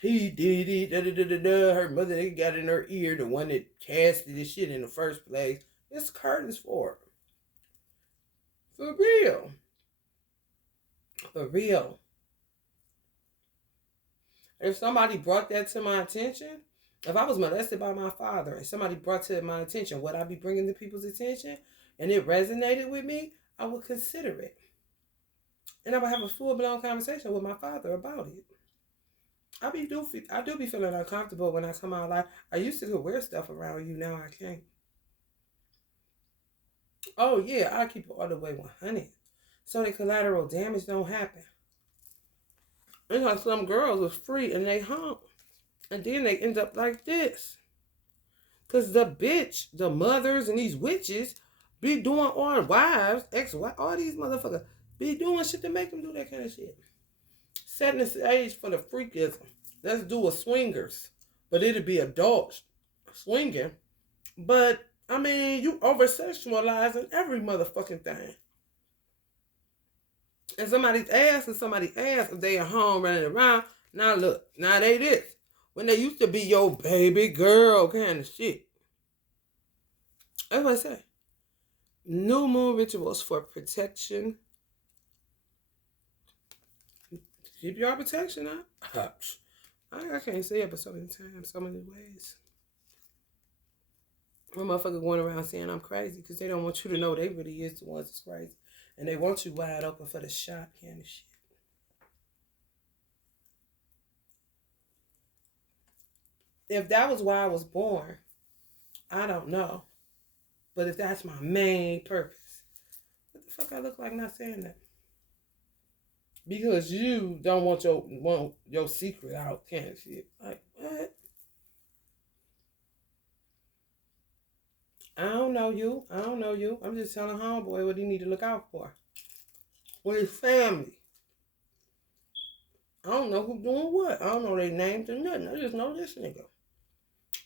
he did it, da da da da da. Her mother, they got in her ear, the one that casted this shit in the first place. It's curtains for her. For real. For real. If somebody brought that to my attention, if I was molested by my father and somebody brought to my attention, would I be bringing to people's attention and it resonated with me, I would consider it. And I would have a full-blown conversation with my father about it. I do be feeling uncomfortable when I come out like, I used to could wear stuff around you, now I can't. Oh yeah, I keep it all the way 100. So the collateral damage don't happen. You know, some girls was free and they hung. And then they end up like this. Because the mothers and these witches be doing, or wives, ex-wives, all these motherfuckers be doing shit to make them do that kind of shit. Setting the stage for the freakism. Let's do a swingers. But it'll be adults swinging. But, I mean, you over-sexualizing every motherfucking thing. And somebody's ass if they at home running around. Now look, now they this. When they used to be your baby girl kind of shit. That's what I say. New moon rituals for protection. Keep your protection up. I can't say it but so many times, so many ways. One motherfucker going around saying I'm crazy because they don't want you to know they really is the ones that's crazy. And they want you wide open for the shot kind of shit. If that was why I was born, I don't know. But if that's my main purpose, what the fuck I look like not saying that? Because you don't want your secret out, can't you? Like, what? I don't know you. I don't know you. I'm just telling homeboy what he need to look out for. With his family. I don't know who doing what. I don't know their names or nothing. I just know this nigga.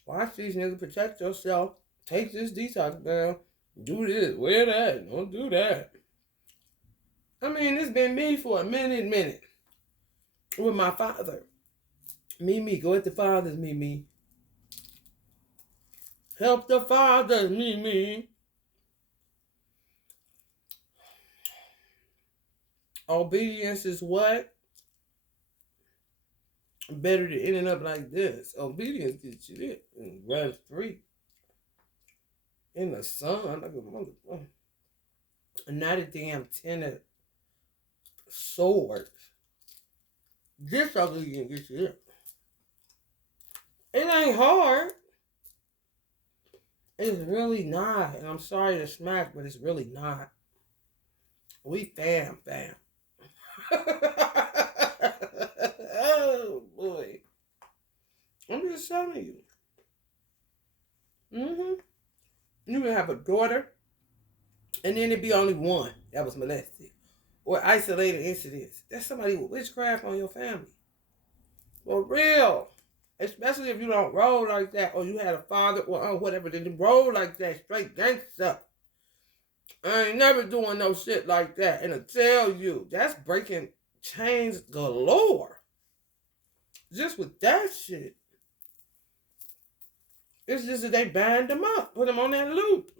Watch these niggas, protect yourself. Take this detox down. Do this, wear that. Don't do that. I mean, it's been me for a minute. With my father. Me. Go at the fathers, me. Help the fathers, me. Obedience is what? Better than ending up like this. Obedience gets you it and runs free. In the sun, like a motherfucker. Not a damn tenor sword. This ugly can get you it. It ain't hard. It's really not. And I'm sorry to smack, but it's really not. We fam. Oh boy. I'm just telling you. You can have a daughter, and then it'd be only one that was molested. Or isolated incidents. That's somebody with witchcraft on your family. For real. Especially if you don't roll like that, or you had a father, or whatever, then roll like that, straight gangster. I ain't never doing no shit like that. And I tell you, that's breaking chains galore. Just with that shit. It's just that they band them up, put them on that loop.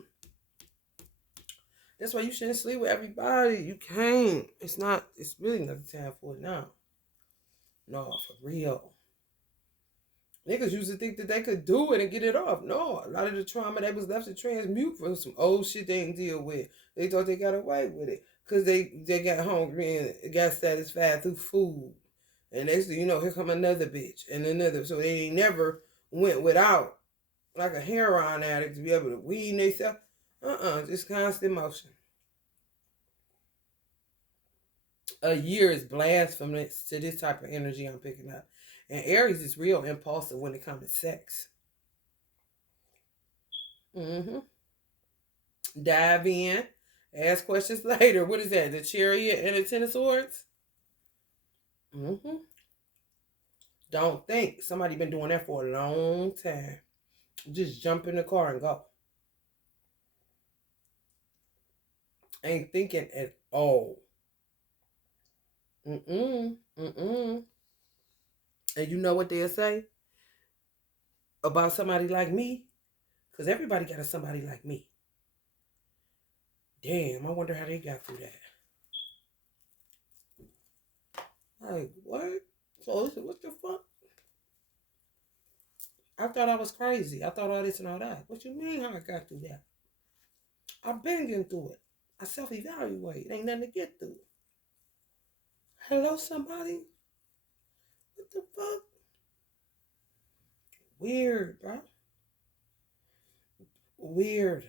That's why you shouldn't sleep with everybody. You can't. It's really not the time for it now. No, for real. Niggas used to think that they could do it and get it off. No, a lot of the trauma they was left to transmute from some old shit they didn't deal with. They thought they got away with it. Because they got hungry and got satisfied through food. And next thing you know, here come another bitch and another. So they ain't never went without, like a heroin addict, to be able to wean themselves. Just constant motion. A year is blasphemous to this type of energy I'm picking up. And Aries is real impulsive when it comes to sex. Dive in. Ask questions later. What is that? The Chariot and the Ten of Swords? Don't think. Somebody been doing that for a long time. Just jump in the car and go. Ain't thinking at all. And you know what they'll say about somebody like me? Because everybody got a somebody like me. Damn, I wonder how they got through that. Like, what? So, what the fuck? I thought I was crazy. I thought all this and all that. What you mean how I got through that? I've been getting through it. I self-evaluate. It ain't nothing to get through. Hello, somebody? What the fuck? Weird, bro. Weird.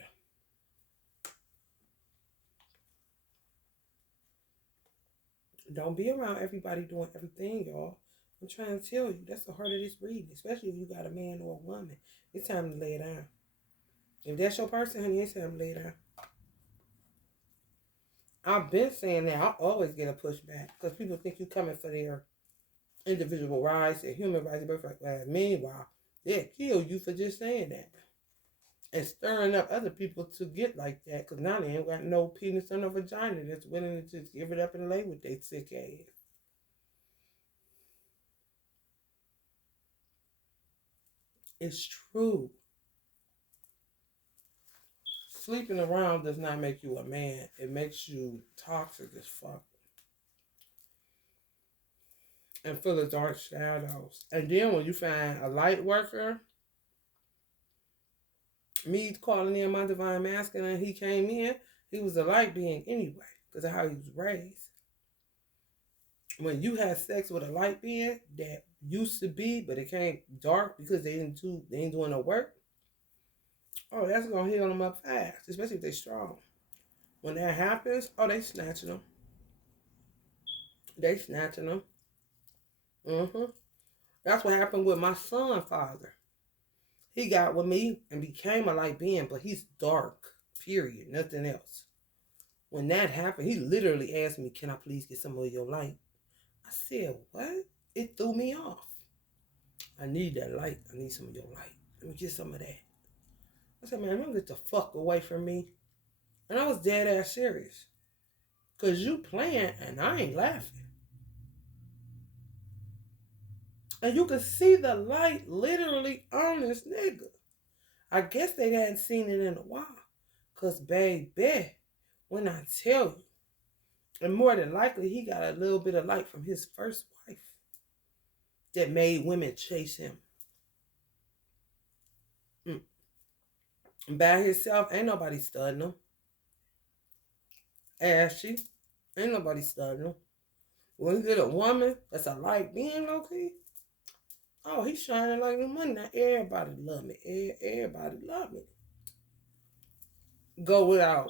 Don't be around everybody doing everything, y'all. I'm trying to tell you, that's the heart of this reading, especially if you got a man or a woman. It's time to lay it down. If that's your person, honey, it's time to lay it down. I've been saying that. I always get a pushback because people think you're coming for their individual rights, their human rights, and birthright. Well, meanwhile, they'll kill you for just saying that. And stirring up other people to get like that because now they ain't got no penis or no vagina that's willing to just give it up and lay with their sick ass. It's true. Sleeping around does not make you a man. It makes you toxic as fuck. And full of dark shadows. And then when you find a light worker, me calling in my divine masculine, he came in, he was a light being anyway. because of how he was raised. When you have sex with a light being that used to be, but it came dark because they ain't doing no work, oh, that's gonna heal them up fast, especially if they're strong. When that happens, oh, they snatching them. They snatching them. Mm-hmm. That's what happened with my son, father. He got with me and became a light being, but he's dark. Period. Nothing else. When that happened, he literally asked me, "Can I please get some of your light?" I said, "What?" It threw me off. I need that light. I need some of your light. Let me get some of that. I said, "Man, don't get the fuck away from me." And I was dead ass serious. Cause you playing and I ain't laughing. And you could see the light literally on this nigga. I guess they hadn't seen it in a while. Cause baby, when I tell you, and more than likely he got a little bit of light from his first wife that made women chase him. By himself, ain't nobody studying him. Ashy, ain't nobody studying him. When you get a woman that's a light being, okay, oh, he's shining like the money. Now everybody love me. Everybody love me. Go without,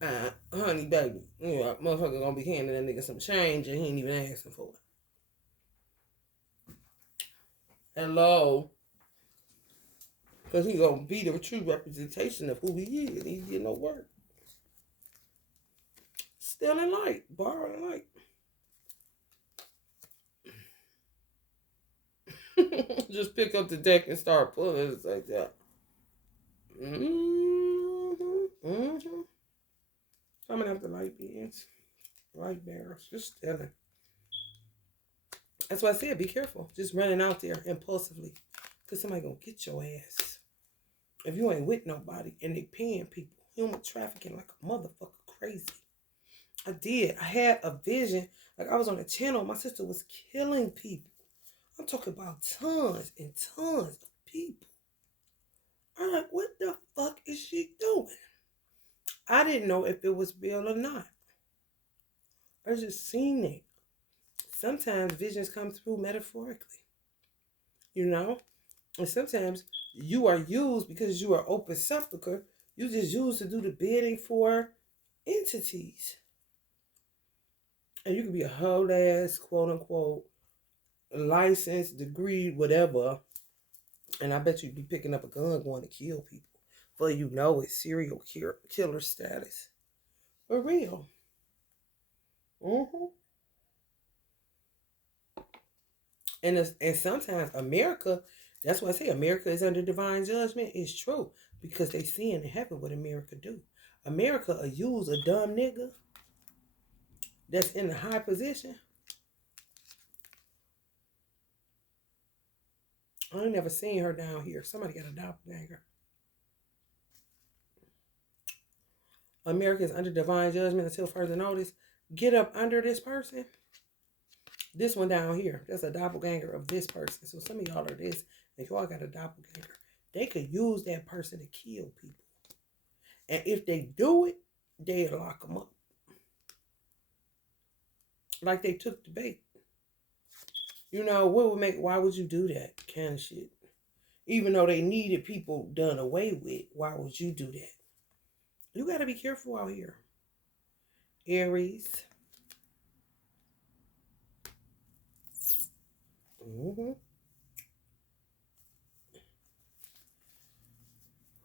honey, baby. You know, motherfucker gonna be handing that nigga some change and he ain't even asking for it. Hello. Because he gonna be the true representation of who he is. He get no work. Stealing light, borrowing light. Just pick up the deck and start pulling it like that. Coming after light beings, light bearers, just stealing. That's why I said be careful. Just running out there impulsively. Because somebody gonna get your ass. If you ain't with nobody and they paying people. Human trafficking like a motherfucker crazy. I did. I had a vision. Like I was on a channel. My sister was killing people. I'm talking about tons and tons of people. I'm like, what the fuck is she doing? I didn't know if it was real or not. I just seen it. Sometimes visions come through metaphorically. You know? And sometimes you are used because you are open sepulcher. You just used to do the bidding for entities. And you could be a whole ass, quote unquote, licensed, degree, whatever. And I bet you'd be picking up a gun going to kill people. For you know it's serial killer status. For real. Mm-hmm. And sometimes America, that's why I say America is under divine judgment. It's true. Because they seeing in heaven what America do. America will use a dumb nigga that's in a high position. I ain't never seen her down here. Somebody got a doppelganger. America is under divine judgment until further notice. Get up under this person. This one down here, that's a doppelganger of this person. So some of y'all are this, and y'all got a doppelganger. They could use that person to kill people. And if they do it, they'll lock them up. Like they took the bait. You know, why would you do that kind of shit? Even though they needed people done away with, why would you do that? You got to be careful out here. Aries. Mm-hmm.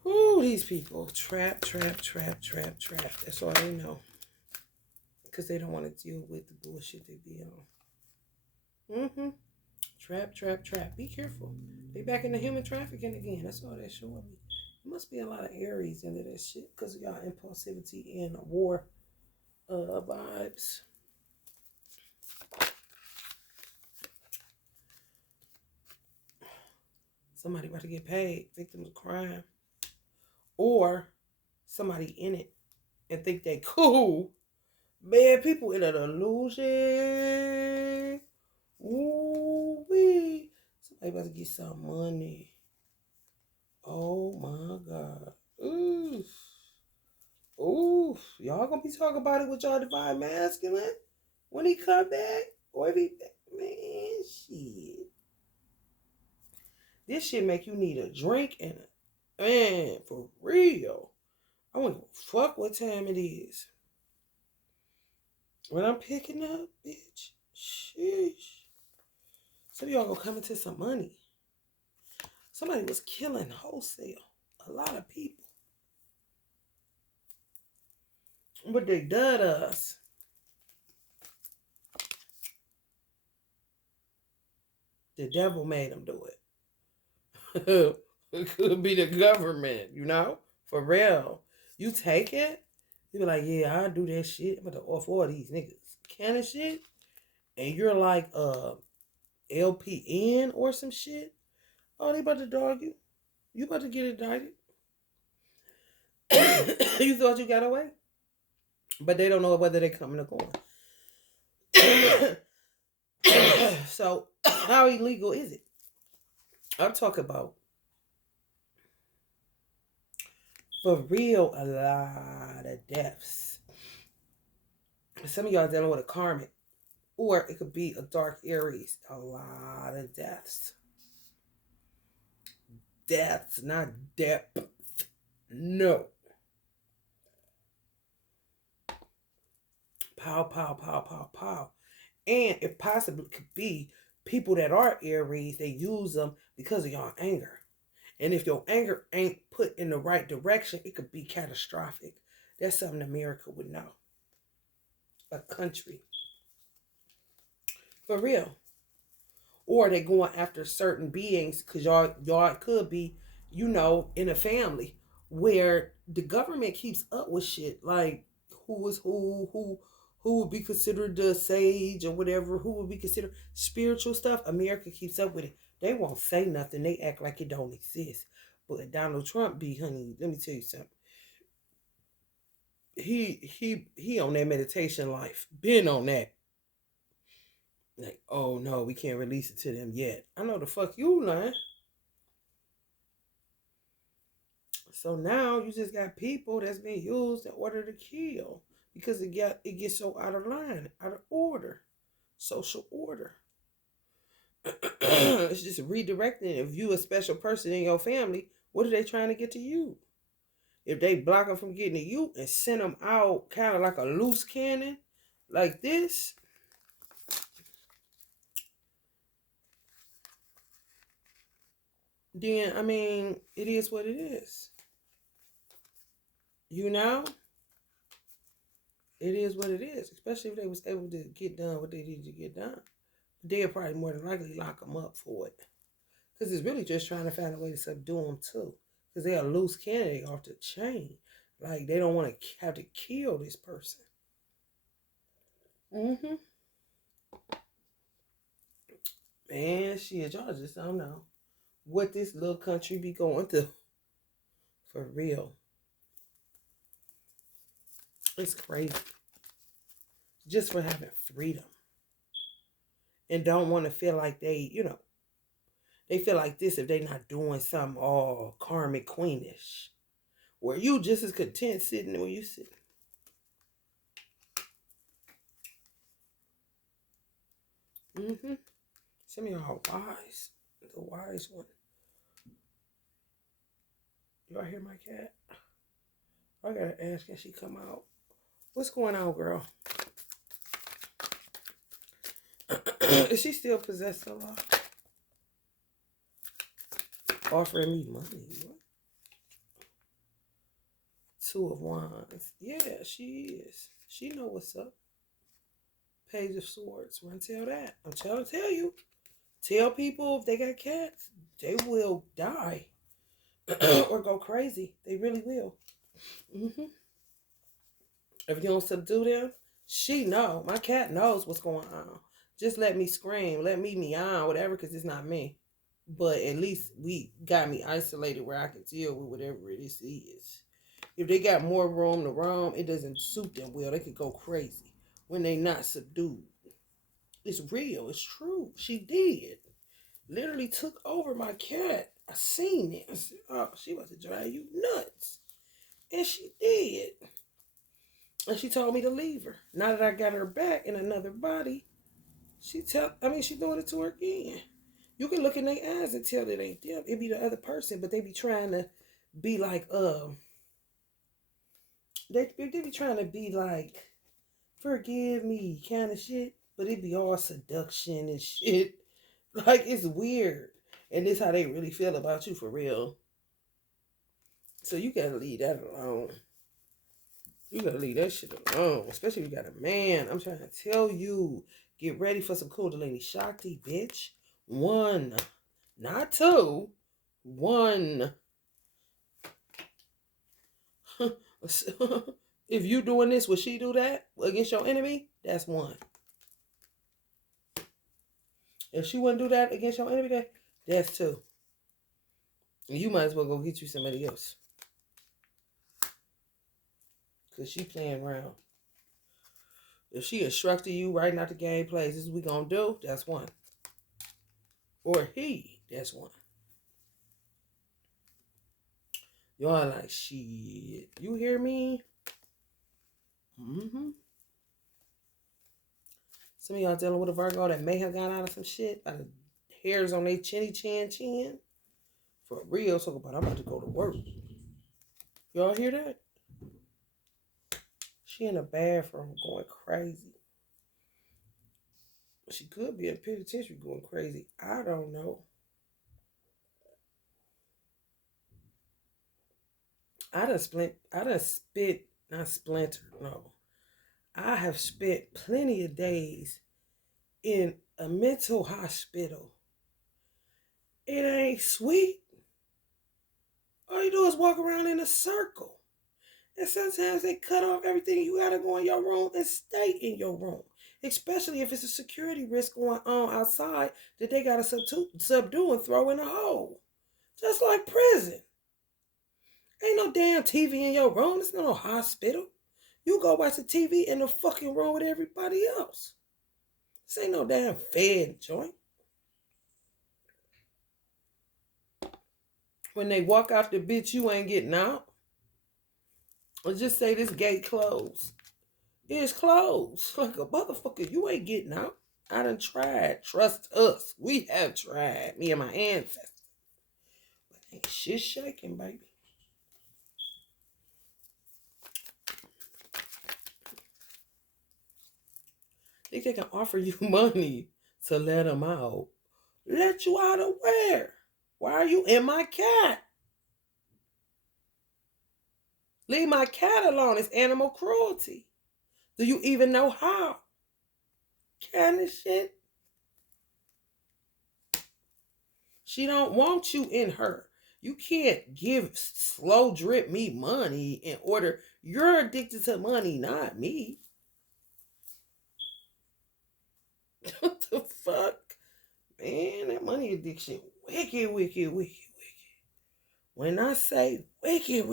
Ooh, these people. Trap. That's all they know. Because they don't want to deal with the bullshit they be on. Mm-hmm. Trap. Be careful. They back in the human trafficking again. That's all they're showing me. There must be a lot of Aries into that shit because of y'all impulsivity and war vibes. Somebody about to get paid, victims of crime. Or somebody in it and think they cool. Man, people in an illusion. Ooh wee. Somebody about to get some money. Oh my God. Ooh. Ooh, y'all gonna be talking about it with y'all divine masculine when he come back? Or if he, man, shit. This shit make you need a drink and man, for real. I want to fuck what time it is. When I'm picking up, bitch. Sheesh. Some of y'all gonna come into some money. Somebody was killing wholesale. A lot of people. But they did us. The devil made them do it. It could be the government, you know? For real. You take it, you be like, yeah, I do that shit. I'm about to offer all these niggas can of shit. And you're like LPN or some shit. Oh, they about to dog you. You about to get indicted. You thought you got away? But they don't know whether they coming or going. So, how illegal is it? I'm talking about, for real, a lot of deaths. Some of y'all dealing with a karmic. Or it could be a dark Aries. A lot of deaths. Deaths, not depth. No. Pow, pow, pow, pow, pow. And it possibly could be people that are Aries, they use them because of your anger. And if your anger ain't put in the right direction, it could be catastrophic. That's something America would know. A country. For real. Or they going after certain beings because y'all could be, in a family where the government keeps up with shit like who is who would be considered the sage or whatever, who would be considered spiritual stuff. America keeps up with it. They won't say nothing. They act like it don't exist. But Donald Trump be, honey, let me tell you something. He on that meditation life. Been on that. Like, oh no, we can't release it to them yet. I know the fuck you lying. So now you just got people that's being used in order to kill because it gets so out of line, out of order, social order. It's just redirecting. If you a special person in your family, what are they trying to get to you? If they block them from getting to you and send them out kind of like a loose cannon, like this, then I mean, it is what it is. You know? It is what it is, especially if they was able to get done what they needed to get done. They'll probably more than likely lock them up for it. Because it's really just trying to find a way to subdue them too. Because they're a loose candidate off the chain. Like, they don't want to have to kill this person. Mm-hmm. Man, shit, y'all just don't know what this little country be going through. For real. It's crazy. Just for having freedom. And don't want to feel like they feel like this if they not doing something all karmic queenish. Where you just as content sitting where you sitting. Mm-hmm. Some of y'all wise. The wise one. Y'all hear my cat? I gotta ask, can she come out? What's going on, girl? Is she still possessed a lot? Offering me money. What? Two of Wands. Yeah, she is. She know what's up. Page of Swords. Run tell that. I'm trying to tell you. Tell people if they got cats, they will die or go crazy. They really will. Mm-hmm. If you don't subdue them, she know. My cat knows what's going on. Just let me scream, let me meow, whatever, because it's not me. But at least we got me isolated where I can deal with whatever this is. If they got more room to roam, it doesn't suit them well. They could go crazy when they not subdued. It's real. It's true. She did. Literally took over my cat. I seen it. I said, oh, she about to drive you nuts. And she did. And she told me to leave her. Now that I got her back in another body, she's doing it to her again. You can look in their eyes and tell that ain't them. It be the other person, but they be trying to be like, they be trying to be like, forgive me kind of shit. But it be all seduction and shit. Like, it's weird. And this how they really feel about you for real. So you gotta leave that alone. You gotta leave that shit alone. Especially if you got a man. I'm trying to tell you. Get ready for some Kundalini Shakti, bitch. 1. Not 2. 1. If you doing this, will she do that against your enemy? That's 1. If she wouldn't do that against your enemy, that's 2. You might as well go get you somebody else. Because she playing around. If she instructed you right now the game plays, this is what we gonna do, that's 1. Or he, that's 1. Y'all like, shit. You hear me? Mm-hmm. Some of y'all dealing with a Virgo that may have got out of some shit. By the hairs on their chin. For real, talk about I'm about to go to work. Y'all hear that? She in the bathroom going crazy. She could be in penitentiary going crazy. I don't know. I have spent plenty of days in a mental hospital. It ain't sweet. All you do is walk around in a circle. And sometimes they cut off everything. You gotta go in your room and stay in your room. Especially if it's a security risk going on outside that they gotta subdue and throw in a hole. Just like prison. Ain't no damn TV in your room. It's not no hospital. You go watch the TV in the fucking room with everybody else. This ain't no damn fed joint. When they walk out the bitch, you ain't getting out. Or just say this gate closed. It's closed. Like a motherfucker, you ain't getting out. I done tried. Trust us. We have tried. Me and my ancestors. But ain't shit shaking, baby. Think they can offer you money to let them out. Let you out of where? Why are you in my cat? Leave my cat alone. It's animal cruelty. Do you even know how? Kind of shit. She don't want you in her. You can't give slow drip me money in order. You're addicted to money, not me. What the fuck? Man, that money addiction. Wicked. When I say wicked.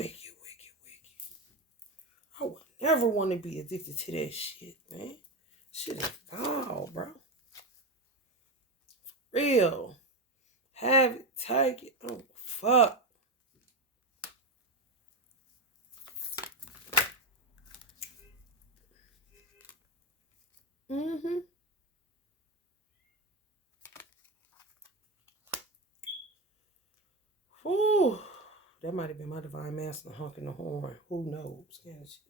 I would never want to be addicted to that shit, man. Shit is foul, bro. Real. Have it, take it. Oh, fuck. Mm-hmm. Whew. That might have been my divine master honking the horn. Who knows? Kind of shit.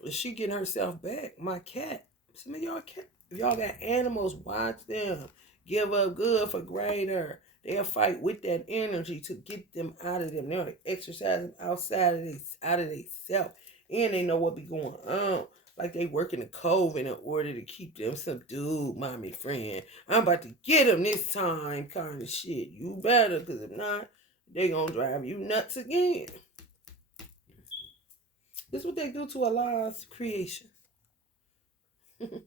But she getting herself back. My cat. Some of y'all cat. If y'all got animals, watch them. Give up good for greater. They'll fight with that energy to get them out of them. They'll exercise them outside of they self. And they know what be going on. Like they working the coven in order to keep them subdued, mommy friend. I'm about to get them this time kind of shit. You better, because if not, they gonna drive you nuts again. This is what they do to Allah's creation. And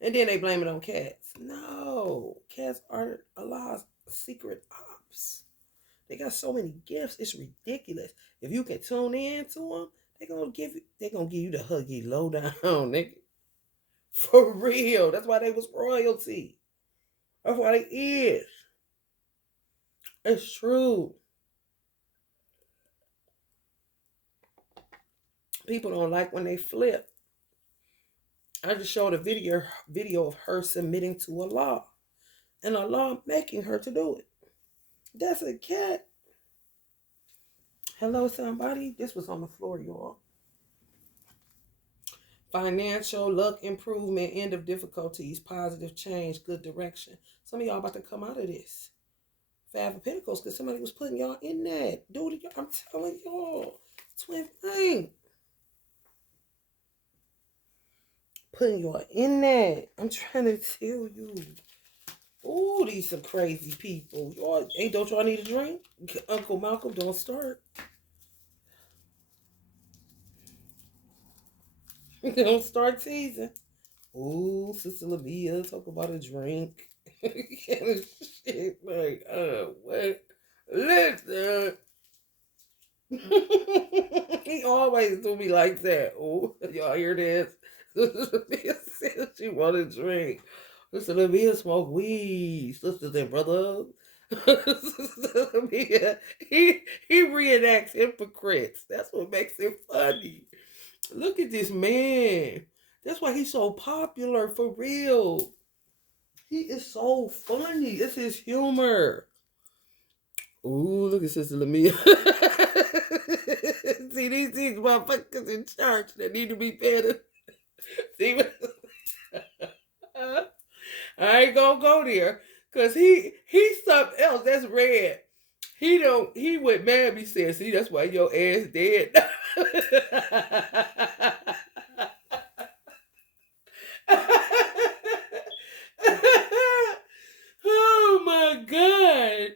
then they blame it on cats. No, cats are Allah's secret ops. They got so many gifts, it's ridiculous. If you can tune in to them, they're gonna give you the huggy lowdown, nigga. For real. That's why they was royalty. That's why they is. It's true. People don't like when they flip. I just showed a video of her submitting to Allah, and Allah making her to do it. That's a cat. Hello, somebody. This was on the floor, y'all. Financial, luck, improvement, end of difficulties, positive change, good direction. Some of y'all about to come out of this. Five of Pentacles, because somebody was putting y'all in that. Dude, I'm telling y'all. Twin flame. Putting y'all in that. I'm trying to tell you. Ooh, these some crazy people. Y'all, hey, don't y'all need a drink? Uncle Malcolm, don't start. Don't start teasing. Ooh, Sister Lamia, talk about a drink. Shit, like, what? Listen. He always do me like that. Oh, y'all hear this? Sister Lamia said she want a drink. Sister Lamia smoke weed. Sisters and brothers. Sister Lamia, he reenacts hypocrites. That's what makes it funny. Look at this man. That's why he's so popular, for real. He is so funny. It's his humor. Ooh, look at Sister Lamia. See, these motherfuckers in church that need to be better. See, I ain't gonna go there. Cause he's something else. That's red. He went mad. He said, see, that's why your ass dead. Oh my God.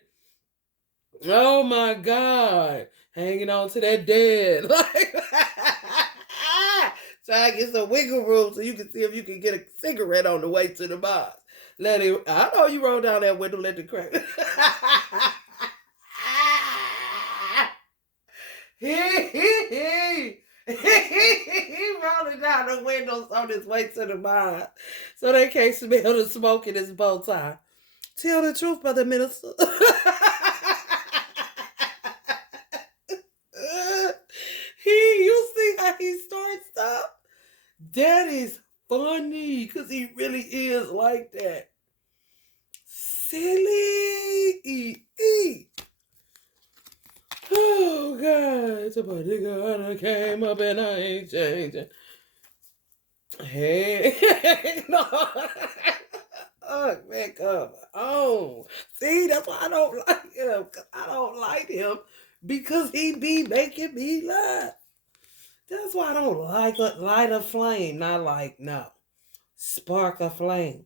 Oh my God. Hanging on to that dead. Like, try to get some wiggle room so you can see if you can get a cigarette on the way to the box. Let it. I know you roll down that window, let the crack. He rolling down the windows on his way to the box so they can't smell the smoke in his bow tie. Tell the truth, brother minister. You see how he starts stuff? That is funny because he really is like that. Silly. Oh God, somebody God came up and I ain't changing. Hey, no. Oh man, come on. See, that's why I don't like him. I don't like him because he be making me laugh. That's why I don't like a light a flame. Not like, no. Spark a flame.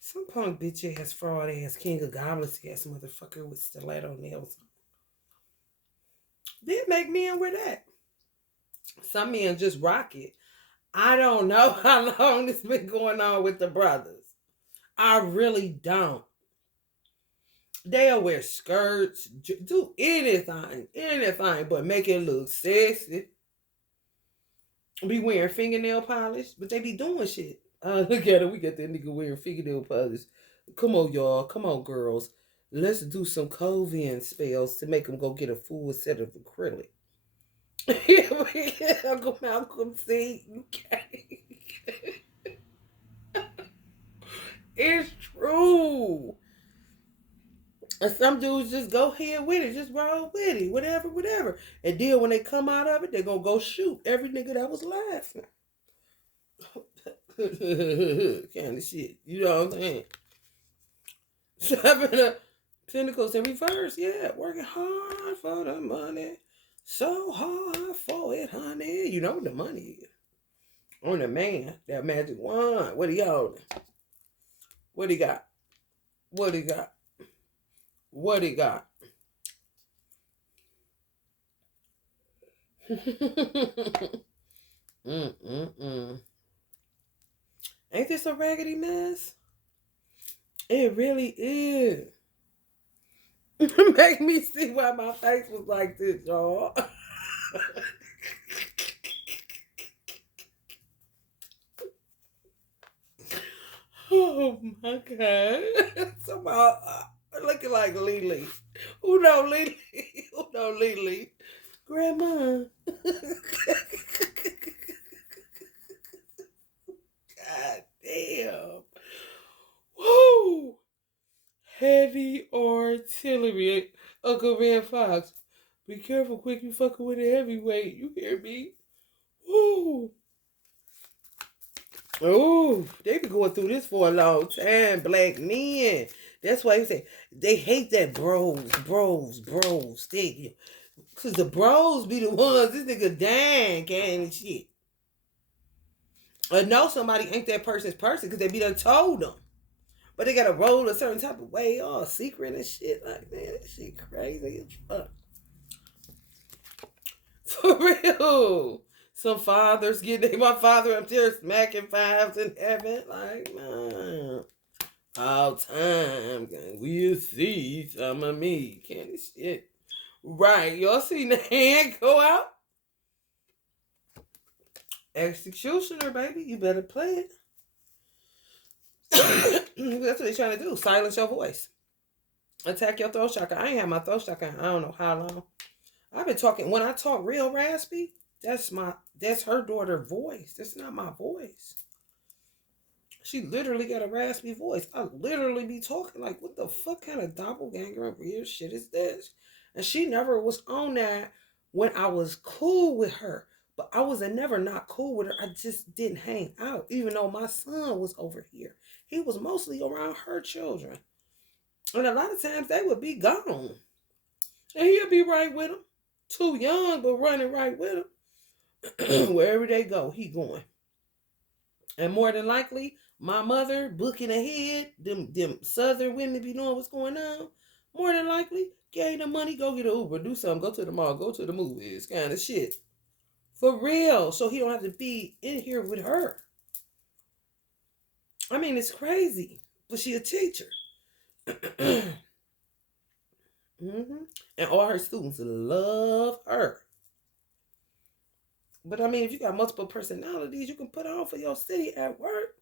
Some punk bitch ass, fraud ass, king of goblins ass motherfucker with stiletto nails. They make men wear that. Some men just rock it. I don't know how long this been going on with the brothers. I really don't. They'll wear skirts, do anything but make it look sexy. Be wearing fingernail polish, but they be doing shit. Look at it. We got that nigga wearing fingernail polish. Come on, y'all. Come on, girls. Let's do some Covian spells to make them go get a full set of acrylic. Uncle Malcolm, see, you can't. It's true. And some dudes just go ahead with it, just roll with it, whatever. And then when they come out of it, they're gonna go shoot every nigga that was laughing. Kind of shit. You know what I'm saying? Seven of Pentacles in reverse, yeah. Working hard for the money. So hard for it, honey. You know what the money is. On the man, that magic wand. What he holding? What he got? What he got? What he got? Ain't this a raggedy mess? It really is. Make me see why my face was like this, y'all. Oh my God. Somehow looking like Lily. Who know Lily? Who know Lily? Grandma. God damn. Woo! Heavy artillery. Uncle Red Fox. Be careful, quick, you fucking with a heavyweight. You hear me? Woo! Oh, they be going through this for a long time, black men. That's why you say they hate that bros. Cause the bros be the ones, this nigga dying, gang and shit. I know somebody ain't that person's person because they be done told them. But they gotta roll a certain type of way, all secret and shit. Like, man, that shit crazy as fuck. For real. Some fathers my father up there smacking fives in heaven. Like, man. All time. We'll see some of me. Can't this shit. Right. Y'all seen the hand go out? Executioner, baby. You better play it. That's what they're trying to do. Silence your voice. Attack your throat chakra. I ain't had my throat chakra I don't know how long. I've been talking. When I talk real raspy, that's her daughter voice. That's not my voice. She literally got a raspy voice. I literally be talking like, what the fuck kind of doppelganger weird shit is this? And she never was on that when I was cool with her. But I was never not cool with her. I just didn't hang out. Even though my son was over here. He was mostly around her children. And a lot of times they would be gone. And he'll be right with them. Too young, but running right with them. Wherever they go, he going. And more than likely, my mother booking ahead, them southern women be knowing what's going on. More than likely, gave them money, go get an Uber, do something, go to the mall, go to the movies, kind of shit. For real. So he don't have to be in here with her. I mean, it's crazy. But she a teacher. And all her students love her. But I mean, if you got multiple personalities, you can put on for your city at work.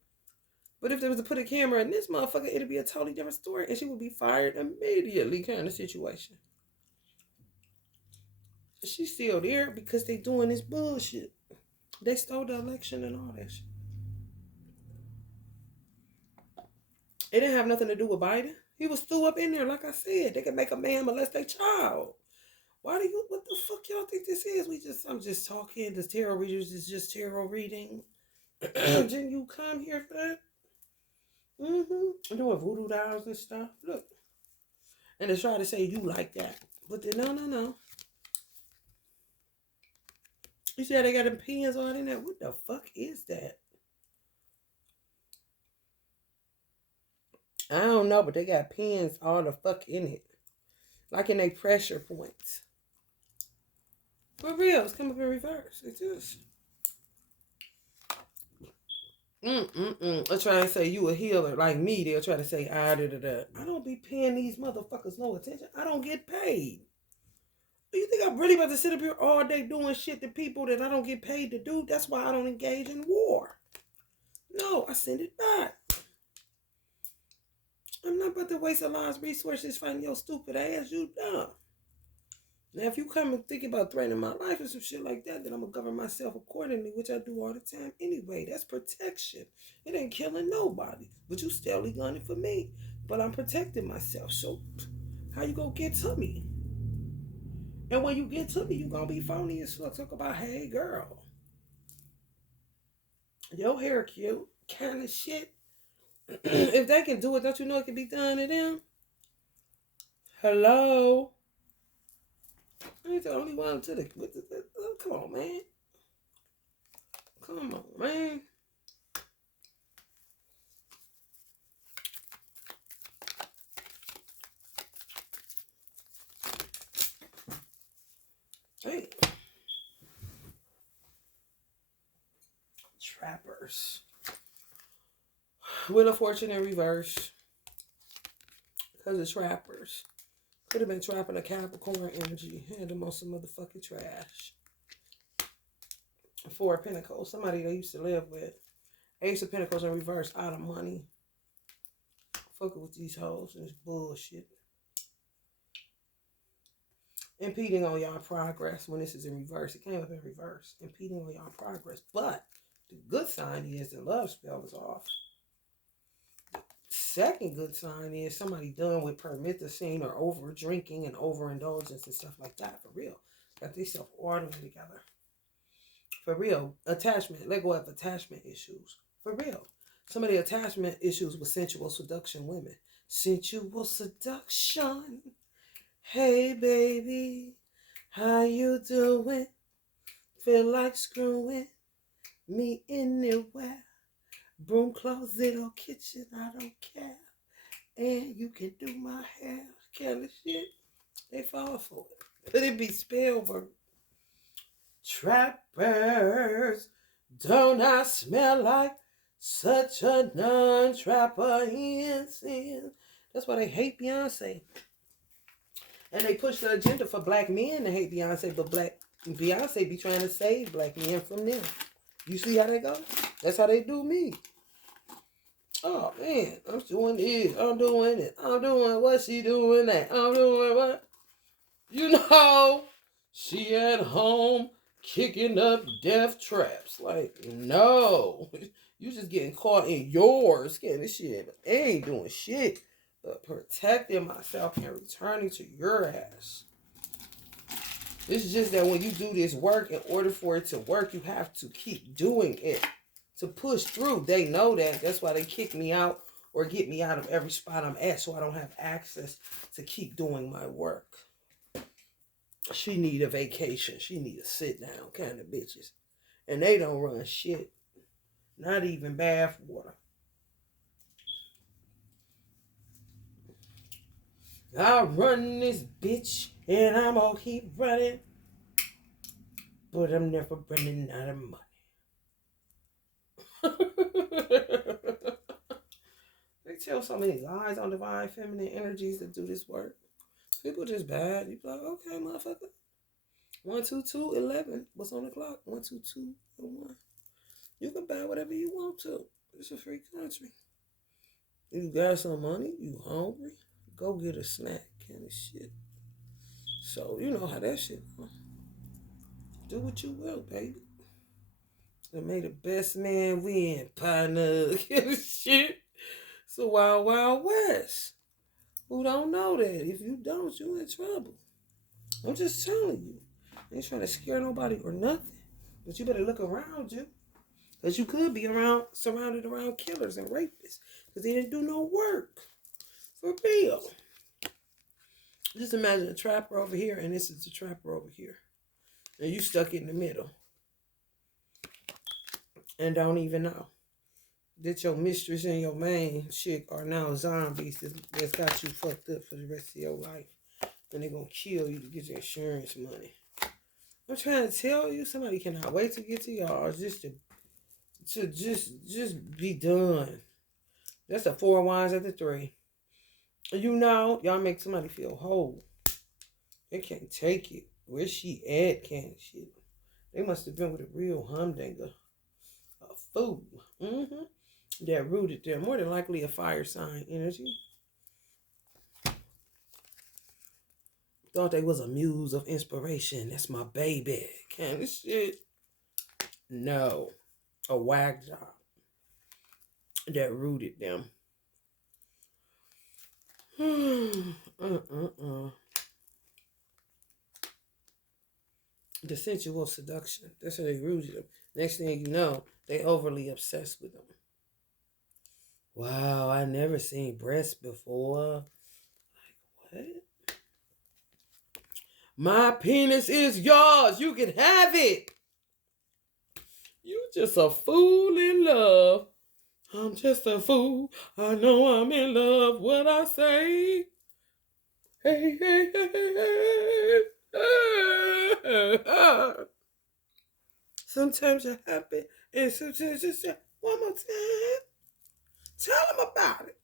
But if there was to put a camera in this motherfucker, it'd be a totally different story. And she would be fired immediately, kind of situation. She's still there because they doing this bullshit. They stole the election and all that shit. It didn't have nothing to do with Biden. He was still up in there, like I said. They can make a man molest their child. What the fuck y'all think this is? I'm just talking. This tarot readers is just tarot reading. Didn't you come here for that? Doing voodoo dolls and stuff. Look. And they try to say you like that. But no. You said they got them pins on in there. What the fuck is that? I don't know, but they got pins all the fuck in it. Like in their pressure points. For real, it's coming up in reverse. It's just. They'll try and say you a healer like me. They'll try to say da. I don't be paying these motherfuckers no attention. I don't get paid. Do you think I'm really about to sit up here all day doing shit to people that I don't get paid to do? That's why I don't engage in war. No, I send it back. I'm not about to waste a lot of resources fighting your stupid ass. You dumb. Now, if you come and think about threatening my life or some shit like that, then I'm going to govern myself accordingly, which I do all the time anyway. That's protection. It ain't killing nobody. But you still gunning for me. But I'm protecting myself. So, how you going to get to me? And when you get to me, you going to be phony as fuck. Talk about, hey, girl. Your hair cute. Kind of shit. If they can do it, don't you know it can be done to them? Hello? I ain't the only one to the. Come on, man. Come on, man. Hey. Trappers. Wheel of Fortune in reverse. Because it's trappers. Could have been trapping a Capricorn energy. Had them on some motherfucking trash. Four of Pentacles. Somebody they used to live with. Ace of Pentacles in reverse. Out of money. Fucking with these hoes and this bullshit. impeding on y'all progress when this is in reverse. It came up in reverse, impeding on y'all progress. But the good sign is the love spell is off. Second good sign is somebody done with promethazine or over drinking and overindulgence and stuff like that. For real. Got themselves ordering together. For real. Attachment. Let go of attachment issues. For real. Some of the attachment issues with sensual seduction women. Sensual seduction. Hey baby, how you doing? Feel like screwing me anywhere. Broom closet or kitchen, I don't care. And you can do my hair, kind of shit. They fall for it. But it be spelled for trappers. Don't I smell like such a non-trapper in sin? That's why they hate Beyonce. And they push the agenda for black men to hate Beyonce, but Beyonce be trying to save black men from them. You see how they go? That's how they do me. Oh man, I'm doing this, I'm doing it, I'm doing what she doing that, I'm doing what? You know, she at home kicking up death traps. Like, no. You just getting caught in yours, kind of shit. But they ain't doing shit but protecting myself and returning to your ass. It's just that when you do this work, in order for it to work, you have to keep doing it to push through. They know that. That's why they kick me out or get me out of every spot I'm at, so I don't have access to keep doing my work. She need a vacation. She need a sit down kind of bitches. And they don't run shit. Not even bath water. I run this bitch and I'm gonna keep running. But I'm never running out of money. They tell so many lies on divine feminine energies that do this work. People just bad. You be like, okay, motherfucker. 12211. What's on the clock? 12201. You can buy whatever you want to. It's a free country. You got some money, you hungry, go get a snack kind of shit. So you know how that shit goes. Do what you will, baby. And may the best man win, partner. Kind of shit. It's a wild, wild west. Who don't know that? If you don't, you in trouble. I'm just telling you. I ain't trying to scare nobody or nothing. But you better look around you. Because you could be surrounded around killers and rapists. Because they didn't do no work. For real. Just imagine a trapper over here and this is the trapper over here. And you stuck in the middle. And don't even know that your mistress and your main chick are now zombies that's got you fucked up for the rest of your life. And they're going to kill you to get your insurance money. I'm trying to tell you, somebody cannot wait to get to y'all just to just be done. That's the 4 wands at the 3. You know, y'all make somebody feel whole. They can't take it. Where's she at kind of shit. They must have been with a real humdinger. A fool. That rooted there. More than likely a fire sign energy. Thought they was a muse of inspiration. That's my baby. Kind of shit. No. A whack job. That rooted them. The sensual seduction. That's how they rooted them. Next thing you know, they overly obsessed with them. Wow, I never seen breasts before. Like, what? My penis is yours. You can have it. You just a fool in love. I'm just a fool. I know I'm in love. What I say? Hey, hey, hey, hey, hey. Sometimes you're happy, and sometimes you say, one more time. Tell them about it.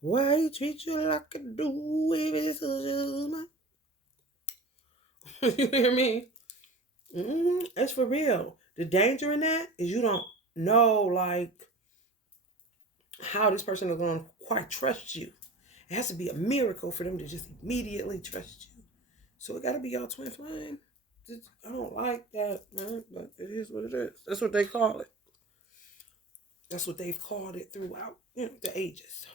Why he treat you like a do if it's a You hear me? That's for real. The danger in that is you don't know, like, how this person is going to quite trust you. It has to be a miracle for them to just immediately trust you. So it gotta be y'all twin flame. I don't like that, man, but it is what it is. That's what they call it. That's what they've called it throughout, the ages.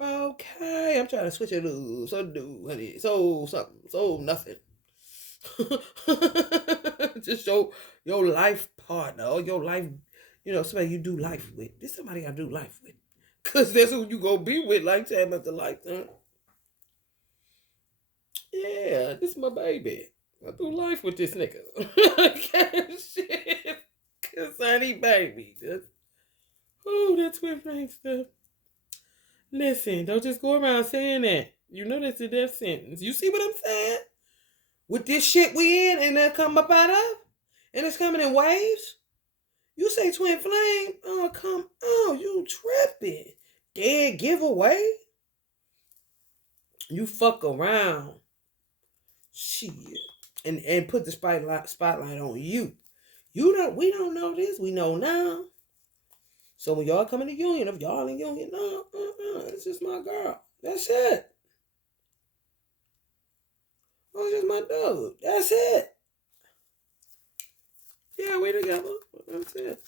Okay, I'm trying to switch it up. So do, honey. So something. So nothing. Just your life partner or your life, somebody you do life with. This somebody I do life with. Cause that's who you gonna be with lifetime after lifetime. Yeah, this is my baby. I do life with this nigga. Shit. Cause honey baby. That's twin flame stuff. Listen, don't just go around saying that. You know that's a death sentence. You see what I'm saying? With this shit we in and that come up out of, and it's coming in waves. You say twin flame, oh come on, you tripping. Dead giveaway. You fuck around. Shit. And put the spotlight on you. We don't know this, we know now. So when y'all come in the union, if y'all in union, no, it's just my girl. That's it. Oh, it's just my dude. That's it. Yeah, we together. That's it.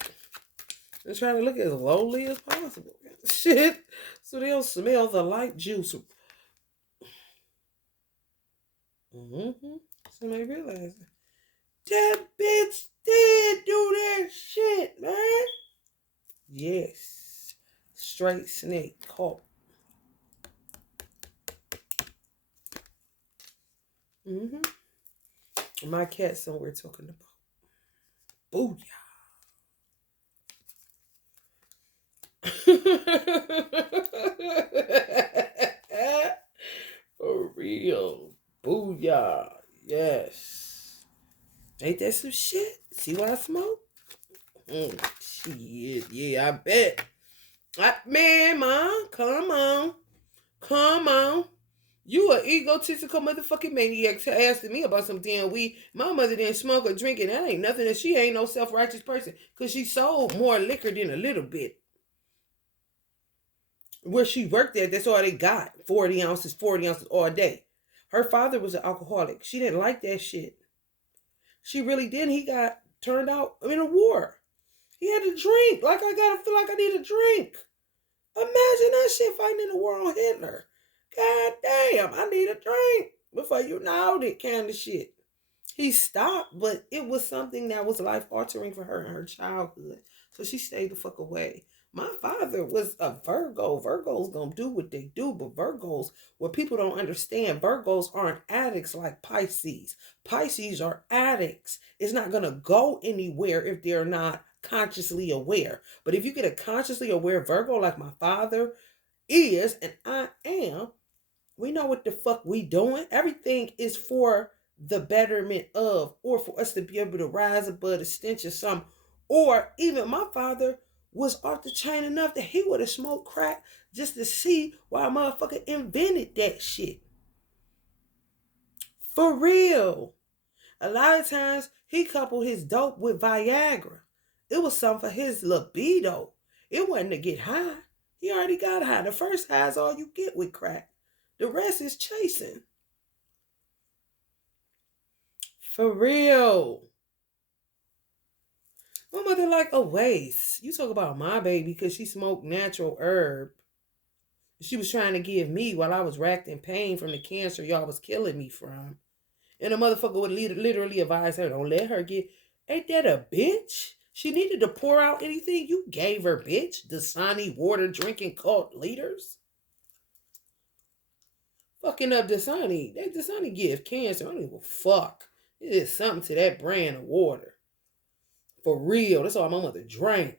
And trying to look as lowly as possible. Shit. So they don't smell the light juice. Somebody realized that bitch did do that shit, man. Yes. Straight snake caught. My cat somewhere talking about booyah. For real. Booyah. Yes. Ain't that some shit? See what I smoke? Shit. Yeah, I bet. Man, Mom, come on. Come on. You a egotistical motherfucking maniac asking me about some damn weed. My mother didn't smoke or drink it. That ain't nothing. That she ain't no self-righteous person. Because she sold more liquor than a little bit. Where she worked at, that's all they got. 40 ounces all day. Her father was an alcoholic. She didn't like that shit. She really didn't. He got turned out in a war. He had to drink. Like I gotta feel like I need a drink. Imagine that shit fighting in the war on Hitler. God damn, I need a drink before you know that kind of shit. He stopped, but it was something that was life altering for her in her childhood. So she stayed the fuck away. My father was a Virgo. Virgos gonna do what they do, but Virgos, what people don't understand, Virgos aren't addicts like Pisces. Pisces are addicts. It's not gonna go anywhere if they're not consciously aware. But if you get a consciously aware Virgo like my father is, and I am, we know what the fuck we doing. Everything is for the betterment of, or for us to be able to rise above the stench of some. Or even my father was off the chain enough that he would have smoked crack just to see why a motherfucker invented that shit. For real. A lot of times he coupled his dope with Viagra. It was something for his libido. It wasn't to get high. He already got high. The first high is all you get with crack. The rest is chasing. For real. My mother like a waste. You talk about my baby because she smoked natural herb. She was trying to give me while I was racked in pain from the cancer y'all was killing me from. And the motherfucker would literally advise her, don't let her get, ain't that a bitch? She needed to pour out anything you gave her, bitch. Dasani water drinking cult leaders. Fucking up Dasani. That Dasani give cancer. I don't give a fuck. It is something to that brand of water. For real. That's all my mother drank.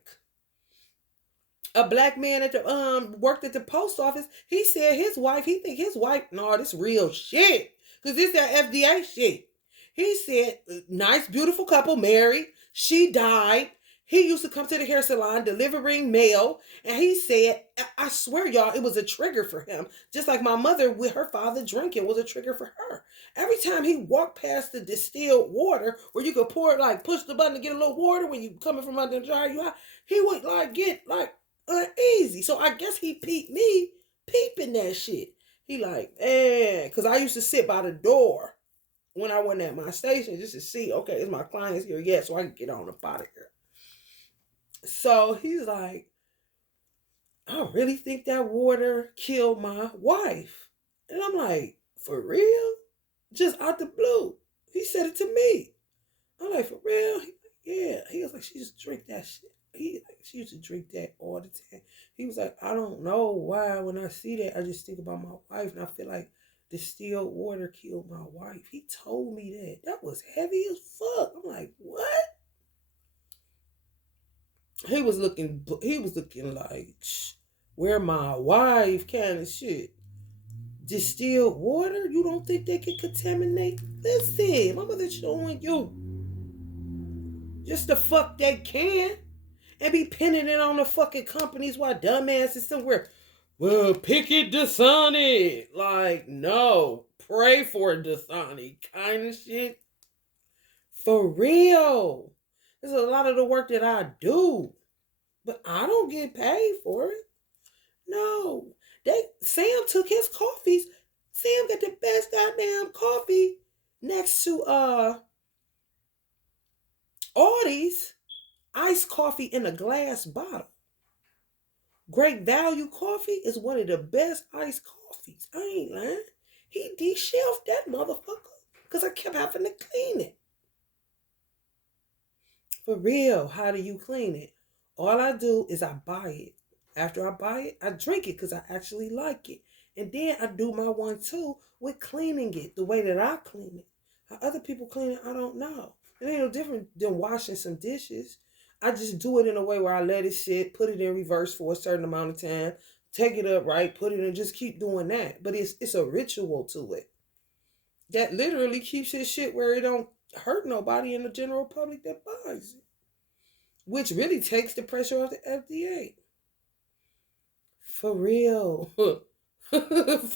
A black man at the worked at the post office. He said he think his wife, no, this real shit. Cause this that FDA shit. He said, nice, beautiful couple, married. She died. He used to come to the hair salon delivering mail. And he said, I swear, y'all, it was a trigger for him. Just like my mother with her father drinking was a trigger for her. Every time he walked past the distilled water where you could pour it, like push the button to get a little water when you coming from under the dryer, he would like get like uneasy. So I guess he peeped me peeping that shit. He like, man, because I used to sit by the door when I wasn't at my station just to see, okay, is my clients here yet so I can get on up out of here. So he's like, I really think that water killed my wife. And I'm like, for real? Just out the blue. He said it to me. I'm like, for real? Yeah. He was like, she used to drink that shit. She used to drink that all the time. He was like, I don't know why when I see that, I just think about my wife and I feel like distilled water killed my wife. He told me that. That was heavy as fuck. I'm like, what? He was looking like, where my wife kind of shit. Distilled water? You don't think they can contaminate? Listen, my mother showing you. Just the fuck they can. And be pinning it on the fucking companies while dumbasses somewhere. Well, picket Dasani. Like, no. Pray for Dasani kind of shit. For real. There's a lot of the work that I do. But I don't get paid for it. No. Sam took his coffees. Sam got the best goddamn coffee next to Aries iced coffee in a glass bottle. Great Value Coffee is one of the best iced coffees. I ain't lying. He de-shelved that motherfucker because I kept having to clean it. For real, how do you clean it? All I do is I buy it. After I buy it, I drink it because I actually like it. And then I do my one too with cleaning it the way that I clean it. How other people clean it, I don't know. It ain't no different than washing some dishes. I just do it in a way where I let it sit, put it in reverse for a certain amount of time, take it up right, put it in, just keep doing that. But it's a ritual to it. That literally keeps his shit where it don't hurt nobody in the general public that buys it. Which really takes the pressure off the FDA. For real. For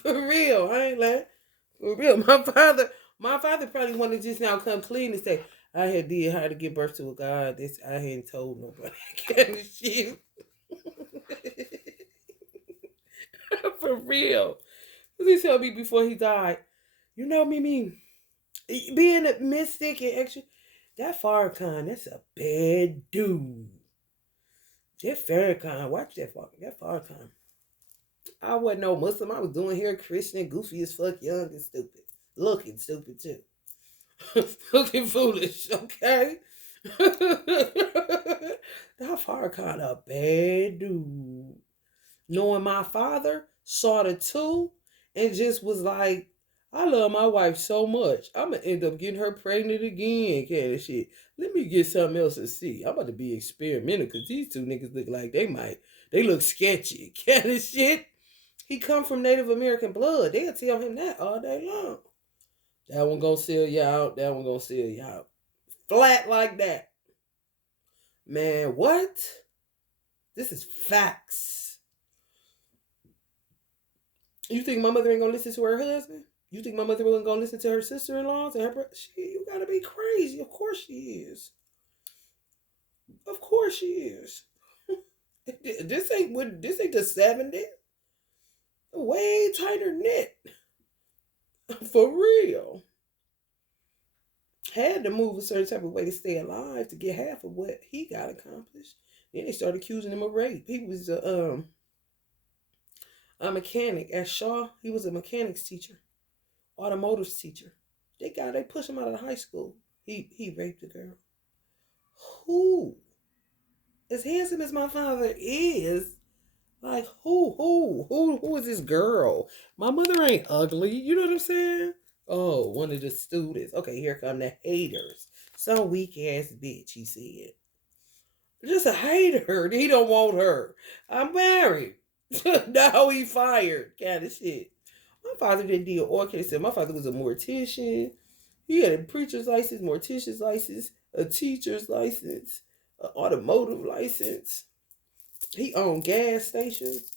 real. I ain't lying. For real. My father probably wanted to just now come clean and say, I had did how to give birth to a God. This I hadn't told nobody kind of shit. For real. He told me before he died, you know, Mimi, being a mystic and extra, that Farrakhan, that's a bad dude. That Farrakhan, watch that Farrakhan. I wasn't no Muslim. I was doing hair Christian, goofy as fuck, young and stupid. Looking stupid too. Looking foolish, okay? That Farrakhan a bad dude. Knowing my father saw the two and just was like, I love my wife so much. I'm gonna end up getting her pregnant again, kind of shit. Let me get something else to see. I'm about to be experimental because these two niggas look like they look sketchy, kind of shit. He come from Native American blood. They'll tell him that all day long. That one gonna sell you out. That one gonna sell you out. Flat like that. Man, what? This is facts. You think my mother ain't gonna listen to her husband? You think my mother wasn't gonna listen to her sister-in-laws and her brother? You gotta be crazy. Of course she is. Of course she is. This ain't the 70s. Way tighter knit. For real. Had to move a certain type of way to stay alive to get half of what he got accomplished. Then they started accusing him of rape. He was a mechanic at Shaw. He was a mechanics teacher, automotive teacher. They pushed him out of the high school. He raped a girl. Who? As handsome as my father is, like who is this girl? My mother ain't ugly. You know what I'm saying? Oh, one of the students. Okay, here come the haters. Some weak ass bitch, he said. Just a hater. He don't want her. I'm married. Now he fired. Kind of shit. My father didn't do orchestra. My father was a mortician. He had a preacher's license, mortician's license, a teacher's license, an automotive license. He owned gas stations.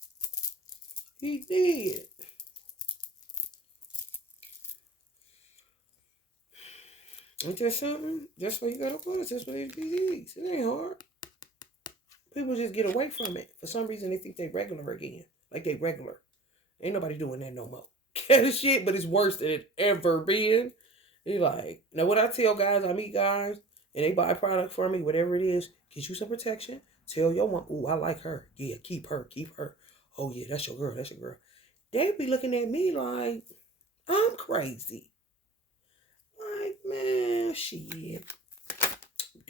He did. Ain't that something? That's why you gotta watch. That's why they do these. It ain't hard. People just get away from it. For some reason, they think they regular again. Like they regular. Ain't nobody doing that no more. kind of shit, but it's worse than it ever been. He like, now what I tell guys, I meet guys and they buy a product for me, whatever it is, get you some protection. Tell your one, ooh, I like her. Yeah, keep her, keep her. Oh yeah, that's your girl, that's your girl. They be looking at me like I'm crazy. Like, man, shit.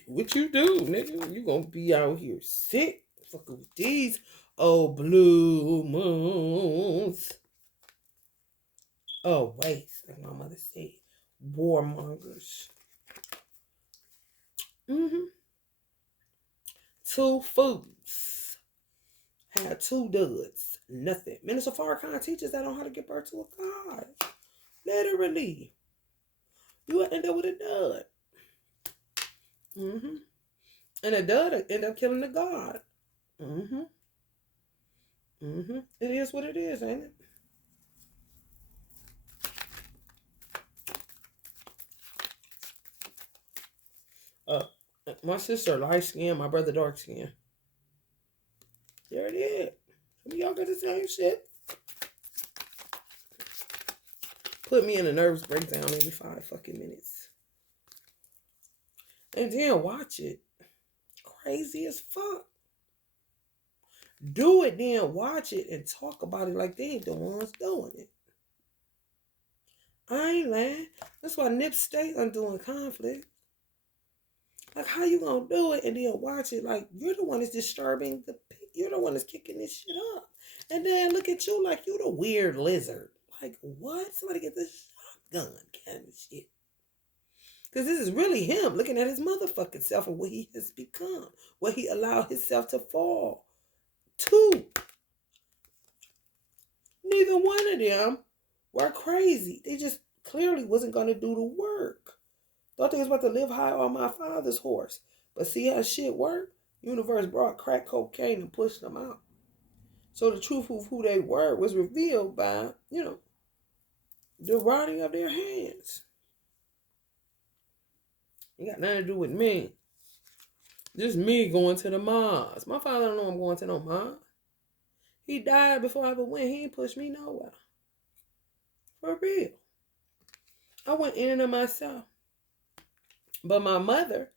What you do, nigga? You gonna be out here sick, fucking with these old blue moons. Oh, waste, like my mother said. Warmongers. Mm-hmm. Two foods. Had two duds. Nothing. Minister Farrakhan teaches that on how to give birth to a god. Literally. You will end up with a dud. Mm-hmm. And a dud will end up killing the god. Mm-hmm. Mm-hmm. It is what it is, ain't it? My sister light skin, my brother dark skin. There it is. Some of y'all got the same shit. Put me in a nervous breakdown every 5 fucking minutes. And then watch it. Crazy as fuck. Do it, then watch it and talk about it like they ain't the ones doing it. I ain't lying. That's why Nip stay undoing conflict. Like, how you gonna do it and then watch it like you're the one that's disturbing you're the one that's kicking this shit up. And then look at you like you the weird lizard. Like, what? Somebody get this shotgun kind of shit. Because this is really him looking at his motherfucking self and what he has become. What he allowed himself to fall to. Neither one of them were crazy. They just clearly wasn't going to do the work. Thought they was about to live high on my father's horse. But see how shit worked? Universe brought crack cocaine and pushed them out. So the truth of who they were was revealed by, the rotting of their hands. It got nothing to do with me. Just me going to the Mars. My father don't know I'm going to no Mars. He died before I ever went. He ain't pushed me nowhere. For real. I went in and of myself. But my mother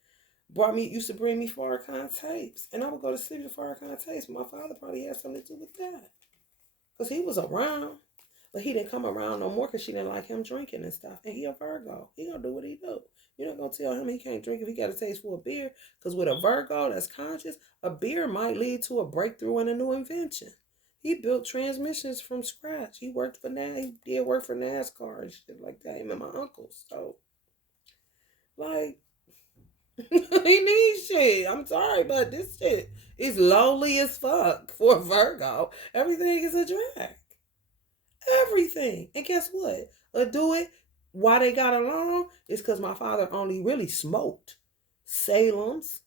used to bring me Farrakhan tapes. And I would go to sleep with Farrakhan tapes. My father probably had something to do with that. Because he was around. But he didn't come around no more because she didn't like him drinking and stuff. And he a Virgo. He gonna do what he do. You're not gonna tell him he can't drink if he got a taste for a beer. Because with a Virgo that's conscious, a beer might lead to a breakthrough and a new invention. He built transmissions from scratch. He did work for NASCAR and shit like that. Him and my uncle. So, like, he needs shit. I'm sorry, but this shit is lonely as fuck for a Virgo. Everything is a drag. Everything. And guess what? Do it. Why they got along is because my father only really smoked Salem's.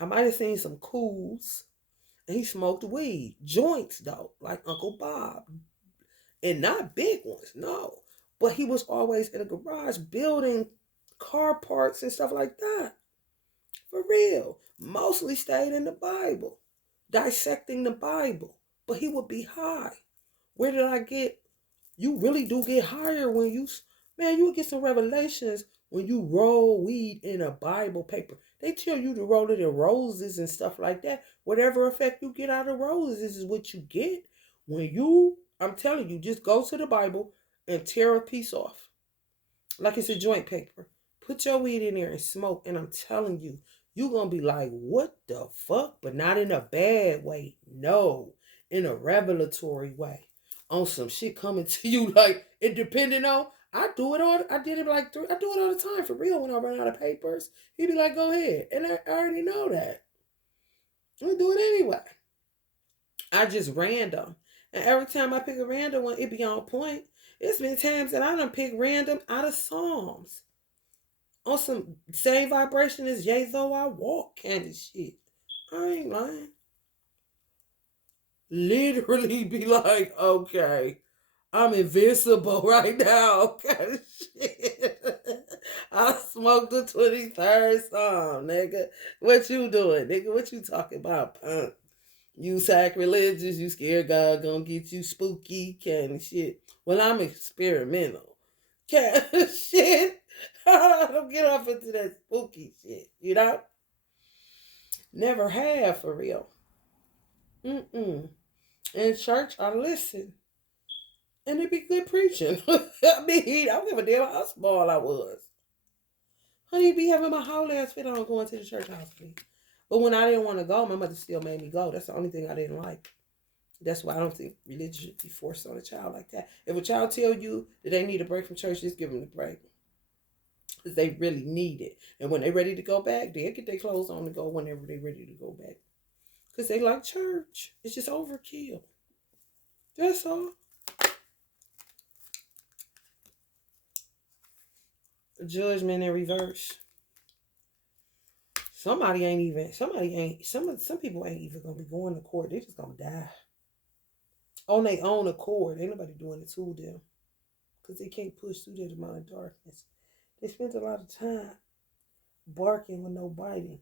I might have seen some Cools. And he smoked weed. Joints, though, like Uncle Bob. And not big ones, no. But he was always in a garage building car parts and stuff like that. For real. Mostly stayed in the Bible. Dissecting the Bible. But he would be high. Where did I get? You really do get higher when you would get some revelations when you roll weed in a Bible paper. They tell you to roll it in roses and stuff like that. Whatever effect you get out of roses is what you get. I'm telling you, just go to the Bible and tear a piece off. Like it's a joint paper. Put your weed in there and smoke. And I'm telling you, you're going to be like, what the fuck? But not in a bad way. No, in a revelatory way. On some shit coming to you like it depending on. I do it all the time for real when I run out of papers. He'd be like, go ahead. And I already know that. I do it anyway. I just random. And every time I pick a random one, it be on point. It's been times that I done pick random out of Psalms. On some same vibration as Yea Though I Walk kind of shit. I ain't lying. Literally be like, okay, I'm invincible right now. Kind of shit. I smoked the 23rd song, nigga. What you doing, nigga? What you talking about, You sacrilegious, you scared God gonna get you spooky kind of shit. Well, I'm experimental. Cat shit. Don't get off into that spooky shit, you know? Never have, for real. Mm-mm. In church, I listen. And it be good preaching. I mean, I don't give a damn how small I was. Honey, be having my whole ass fit on going to the church house. But when I didn't want to go, my mother still made me go. That's the only thing I didn't like. That's why I don't think religion should be forced on a child like that. If a child tell you that they need a break from church, just give them the break. Because they really need it. And when they're ready to go back, they'll get their clothes on to go whenever they're ready to go back. Because they like church. It's just overkill. That's all. Judgment in reverse. Some people ain't even gonna be going to court. They just gonna die. On their own accord. Ain't nobody doing it to them. Because they can't push through that amount of darkness. They spent a lot of time barking with no biting.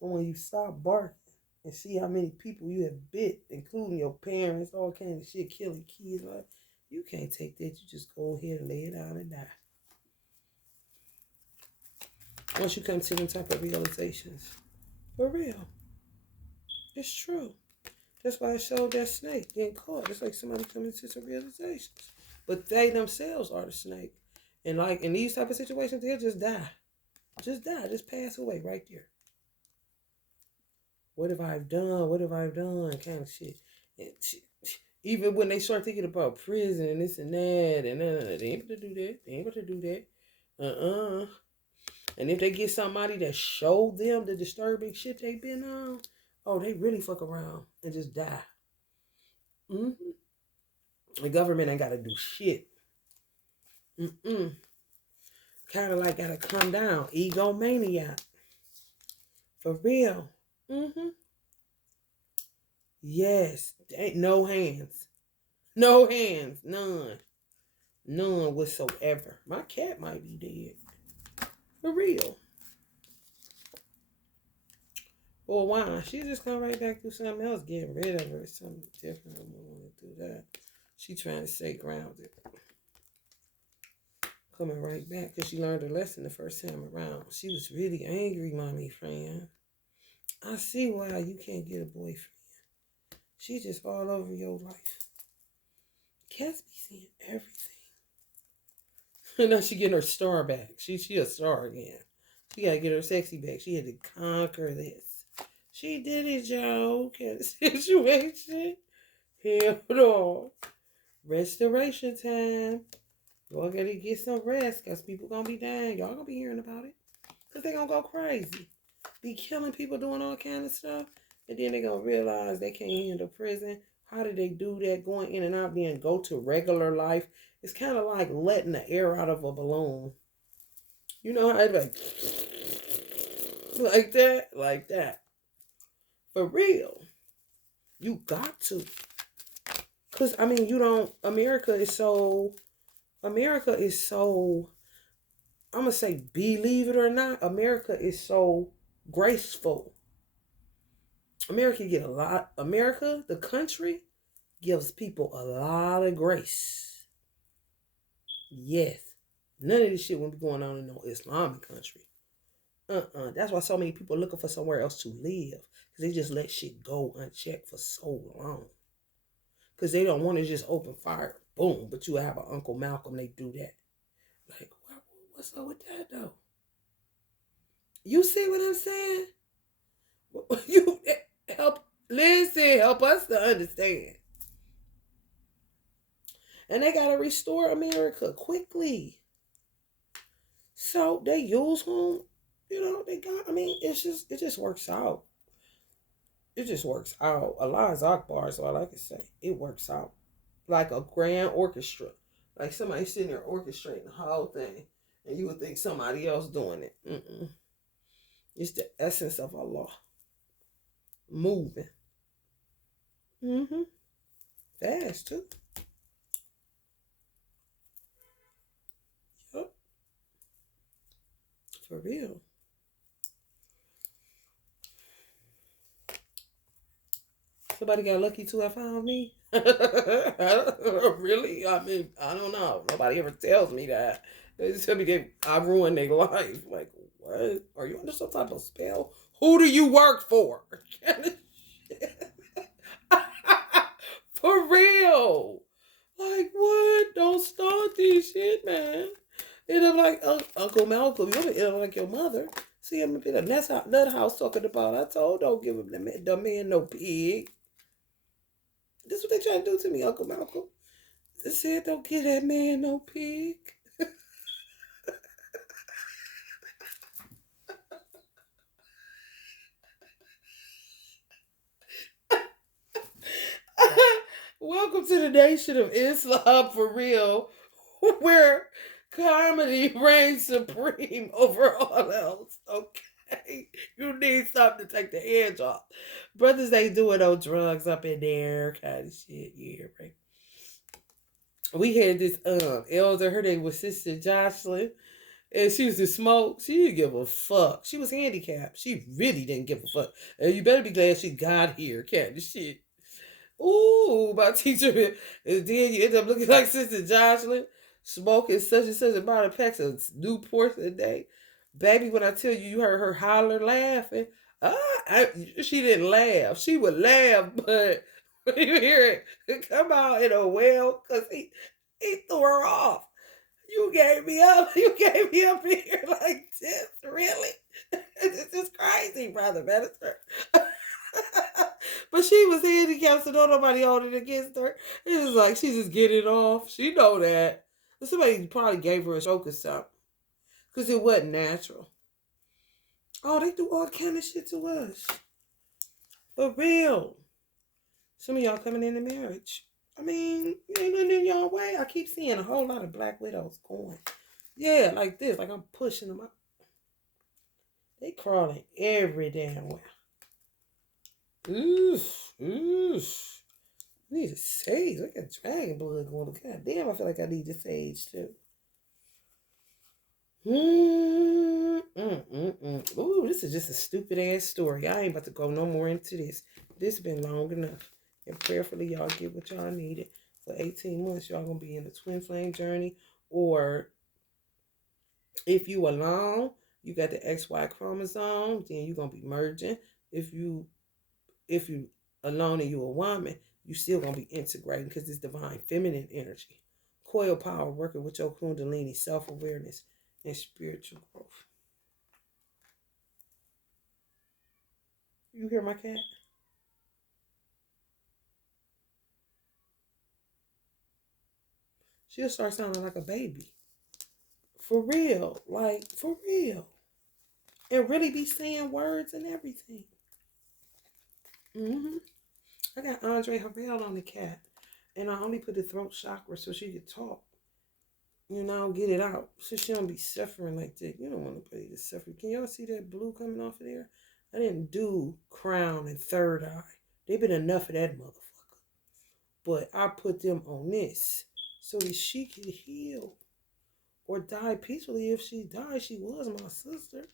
And when you stop barking and see how many people you have bit, including your parents, all kinds of shit, killing kids, like, you can't take that. You just go ahead and lay it down and die. Once you come to them type of realizations. For real. It's true. That's why I showed that snake getting caught. It's like somebody coming to some realizations. But they themselves are the snake. And like in these type of situations, they'll just die. Just die. Just pass away right there. What have I done? What have I done? Kind of shit. Even when they start thinking about prison and this and that, and they ain't able to do that. They ain't able to do that. And if they get somebody that showed them the disturbing shit they've been on, oh, they really fuck around and just die. The government ain't got to do shit. Kind of like got to come down. Egomaniac. For real. Yes. Ain't no hands. No hands. None. None whatsoever. My cat might be dead. For real. Or why? She just come right back to something else, getting rid of her. Something different. I don't want to do that. She trying to stay grounded. Coming right back because she learned her lesson the first time around. She was really angry, mommy friend. I see why you can't get a boyfriend. She just all over your life. Cats be seeing everything. And now she getting her star back. She a star again. She gotta get her sexy back. She had to conquer this. She did it, Joe. Cat situation. Hell no. Restoration time. Y'all gotta get some rest because people gonna be dying. Y'all gonna be hearing about it. Because they gonna go crazy. Be killing people, doing all kind of stuff. And then they gonna realize they can't handle prison. How did they do that? Going in and out, being go to regular life. It's kind of like letting the air out of a balloon. You know how it's like that. For real. You got to. Because, I mean, America is so, I'm going to say, believe it or not, America is so graceful. America, the country, gives people a lot of grace. Yes. None of this shit won't be going on in no Islamic country. That's why so many people are looking for somewhere else to live. Because they just let shit go unchecked for so long. Because they don't want to just open fire. Boom. But you have an Uncle Malcolm, they do that. Like, what's up with that, though? You see what I'm saying? You help us to understand. And they got to restore America quickly. So they use whom, it just works out. It just works out. Allah is Akbar is all I can say. It works out. Like a grand orchestra. Like somebody sitting there orchestrating the whole thing. And you would think somebody else doing it. It's the essence of Allah. Moving. Fast too. Yep. For real. Somebody got lucky to have found me. Really? I mean, I don't know. Nobody ever tells me that. They just tell me I ruined their life. Like, what? Are you under some type of spell? Who do you work for? For real. Like, what? Don't start this shit, man. And I'm like, Uncle Malcolm, you're gonna end up like your mother. See him in a nut house talking about, I told don't give him the man no pig. This is what they trying to do to me, Uncle Malcolm. They said don't give that man no pig. Welcome to the nation of Islam for real, where comedy reigns supreme over all else. Okay, you need something to take the edge off. Brothers ain't doing no drugs up in there, kind of shit. Yeah, right. We had this elder. Her name was Sister Jocelyn. And she used to smoke. She didn't give a fuck. She was handicapped. She really didn't give a fuck. And you better be glad she got here, cat. This shit. Ooh, my teacher. And then you end up looking like Sister Jocelyn, smoking such and such amount of packs of Newports a day. Baby, when I tell you, you heard her holler laughing. She didn't laugh. She would laugh, but when you hear it come out in a wail, because he threw her off. You gave me up. You gave me up here like this. Really? This is crazy, brother minister. But she was handicapped, so don't nobody hold it against her. It was like she just get it off. She know that. Somebody probably gave her a stroke or something. Because it wasn't natural. Oh, they do all kind of shit to us. For real. Some of y'all coming into marriage. I mean, ain't nothing in y'all way. I keep seeing a whole lot of black widows going. Yeah, like this. Like I'm pushing them out. They crawling every damn way. Oof. I need a sage. I got dragon blood going. God damn, I feel like I need the sage too. Ooh, this is just a stupid ass story. I ain't about to go no more into this. This been long enough. And prayerfully, y'all get what y'all needed. For 18 months, y'all gonna be in the twin flame journey. Or if you alone, you got the XY chromosome, then you're gonna be merging. If you alone and you a woman, you still gonna be integrating because it's divine feminine energy. Coil power working with your Kundalini, self-awareness, and spiritual growth. You hear my cat? She'll start sounding like a baby. For real. Like, for real. And really be saying words and everything. I got Andre Harrell on the cat. And I only put the throat chakra so she could talk. You know, get it out. So she don't be suffering like that. You don't want nobody to suffer. Can y'all see that blue coming off of there? I didn't do crown and third eye. They been enough of that motherfucker. But I put them on this so that she could heal or die peacefully. If she died, she was my sister.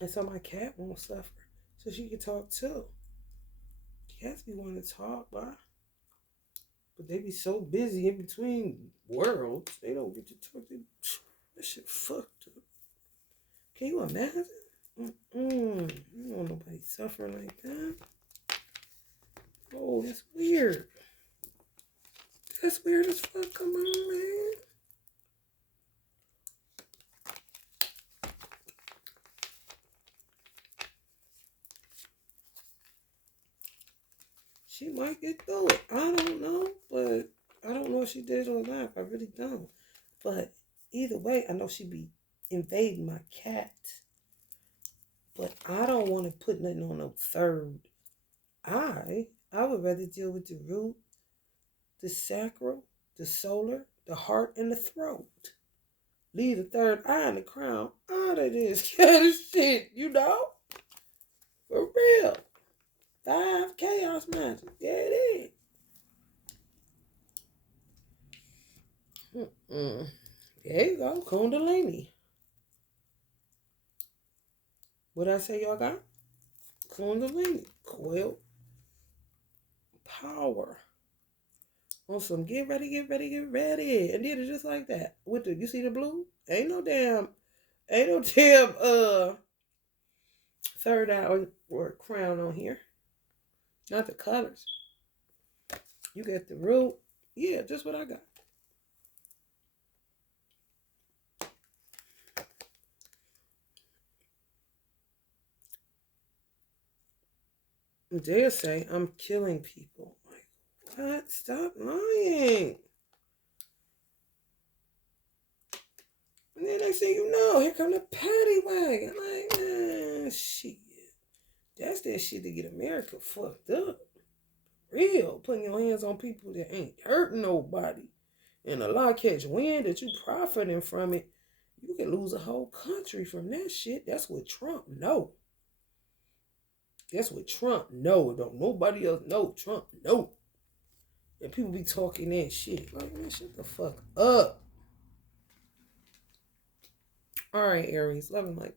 And so my cat won't suffer. So she can talk too. Cats be wanting to talk, why? But they be so busy in between worlds, they don't get to talk. That shit fucked up. Can you imagine? You don't want nobody suffering like that. Oh, that's weird. That's weird as fuck. Come on, man. She might get through it. I don't know, but I don't know if she did it or not. I really don't. But either way, I know she be invading my cat. But I don't want to put nothing on no third eye. I would rather deal with the root, the sacral, the solar, the heart, and the throat. Leave the third eye and the crown out of this kind of shit, you know? For real. 5 chaos magic. Yeah, it is. There you go, Kundalini. What I say y'all got? Kundalini. Quilt. Power. On some get ready, get ready, get ready. And did it just like that. With the, you see the blue? Ain't no damn third eye or crown on here. Not the colors. You got the root. Yeah, just what I got. They'll say I'm killing people. Like, what? Stop lying. And then next thing you know, here come the paddy wagon. Like, man, shit. That's that shit to get America fucked up. Real. Putting your hands on people that ain't hurting nobody. And a lot catch wind that you profiting from it. You can lose a whole country from that shit. That's what Trump know. That's what Trump know. Don't nobody else know. Trump know. And people be talking that shit. Like, man, shut the fuck up. All right, Aries. Love and light.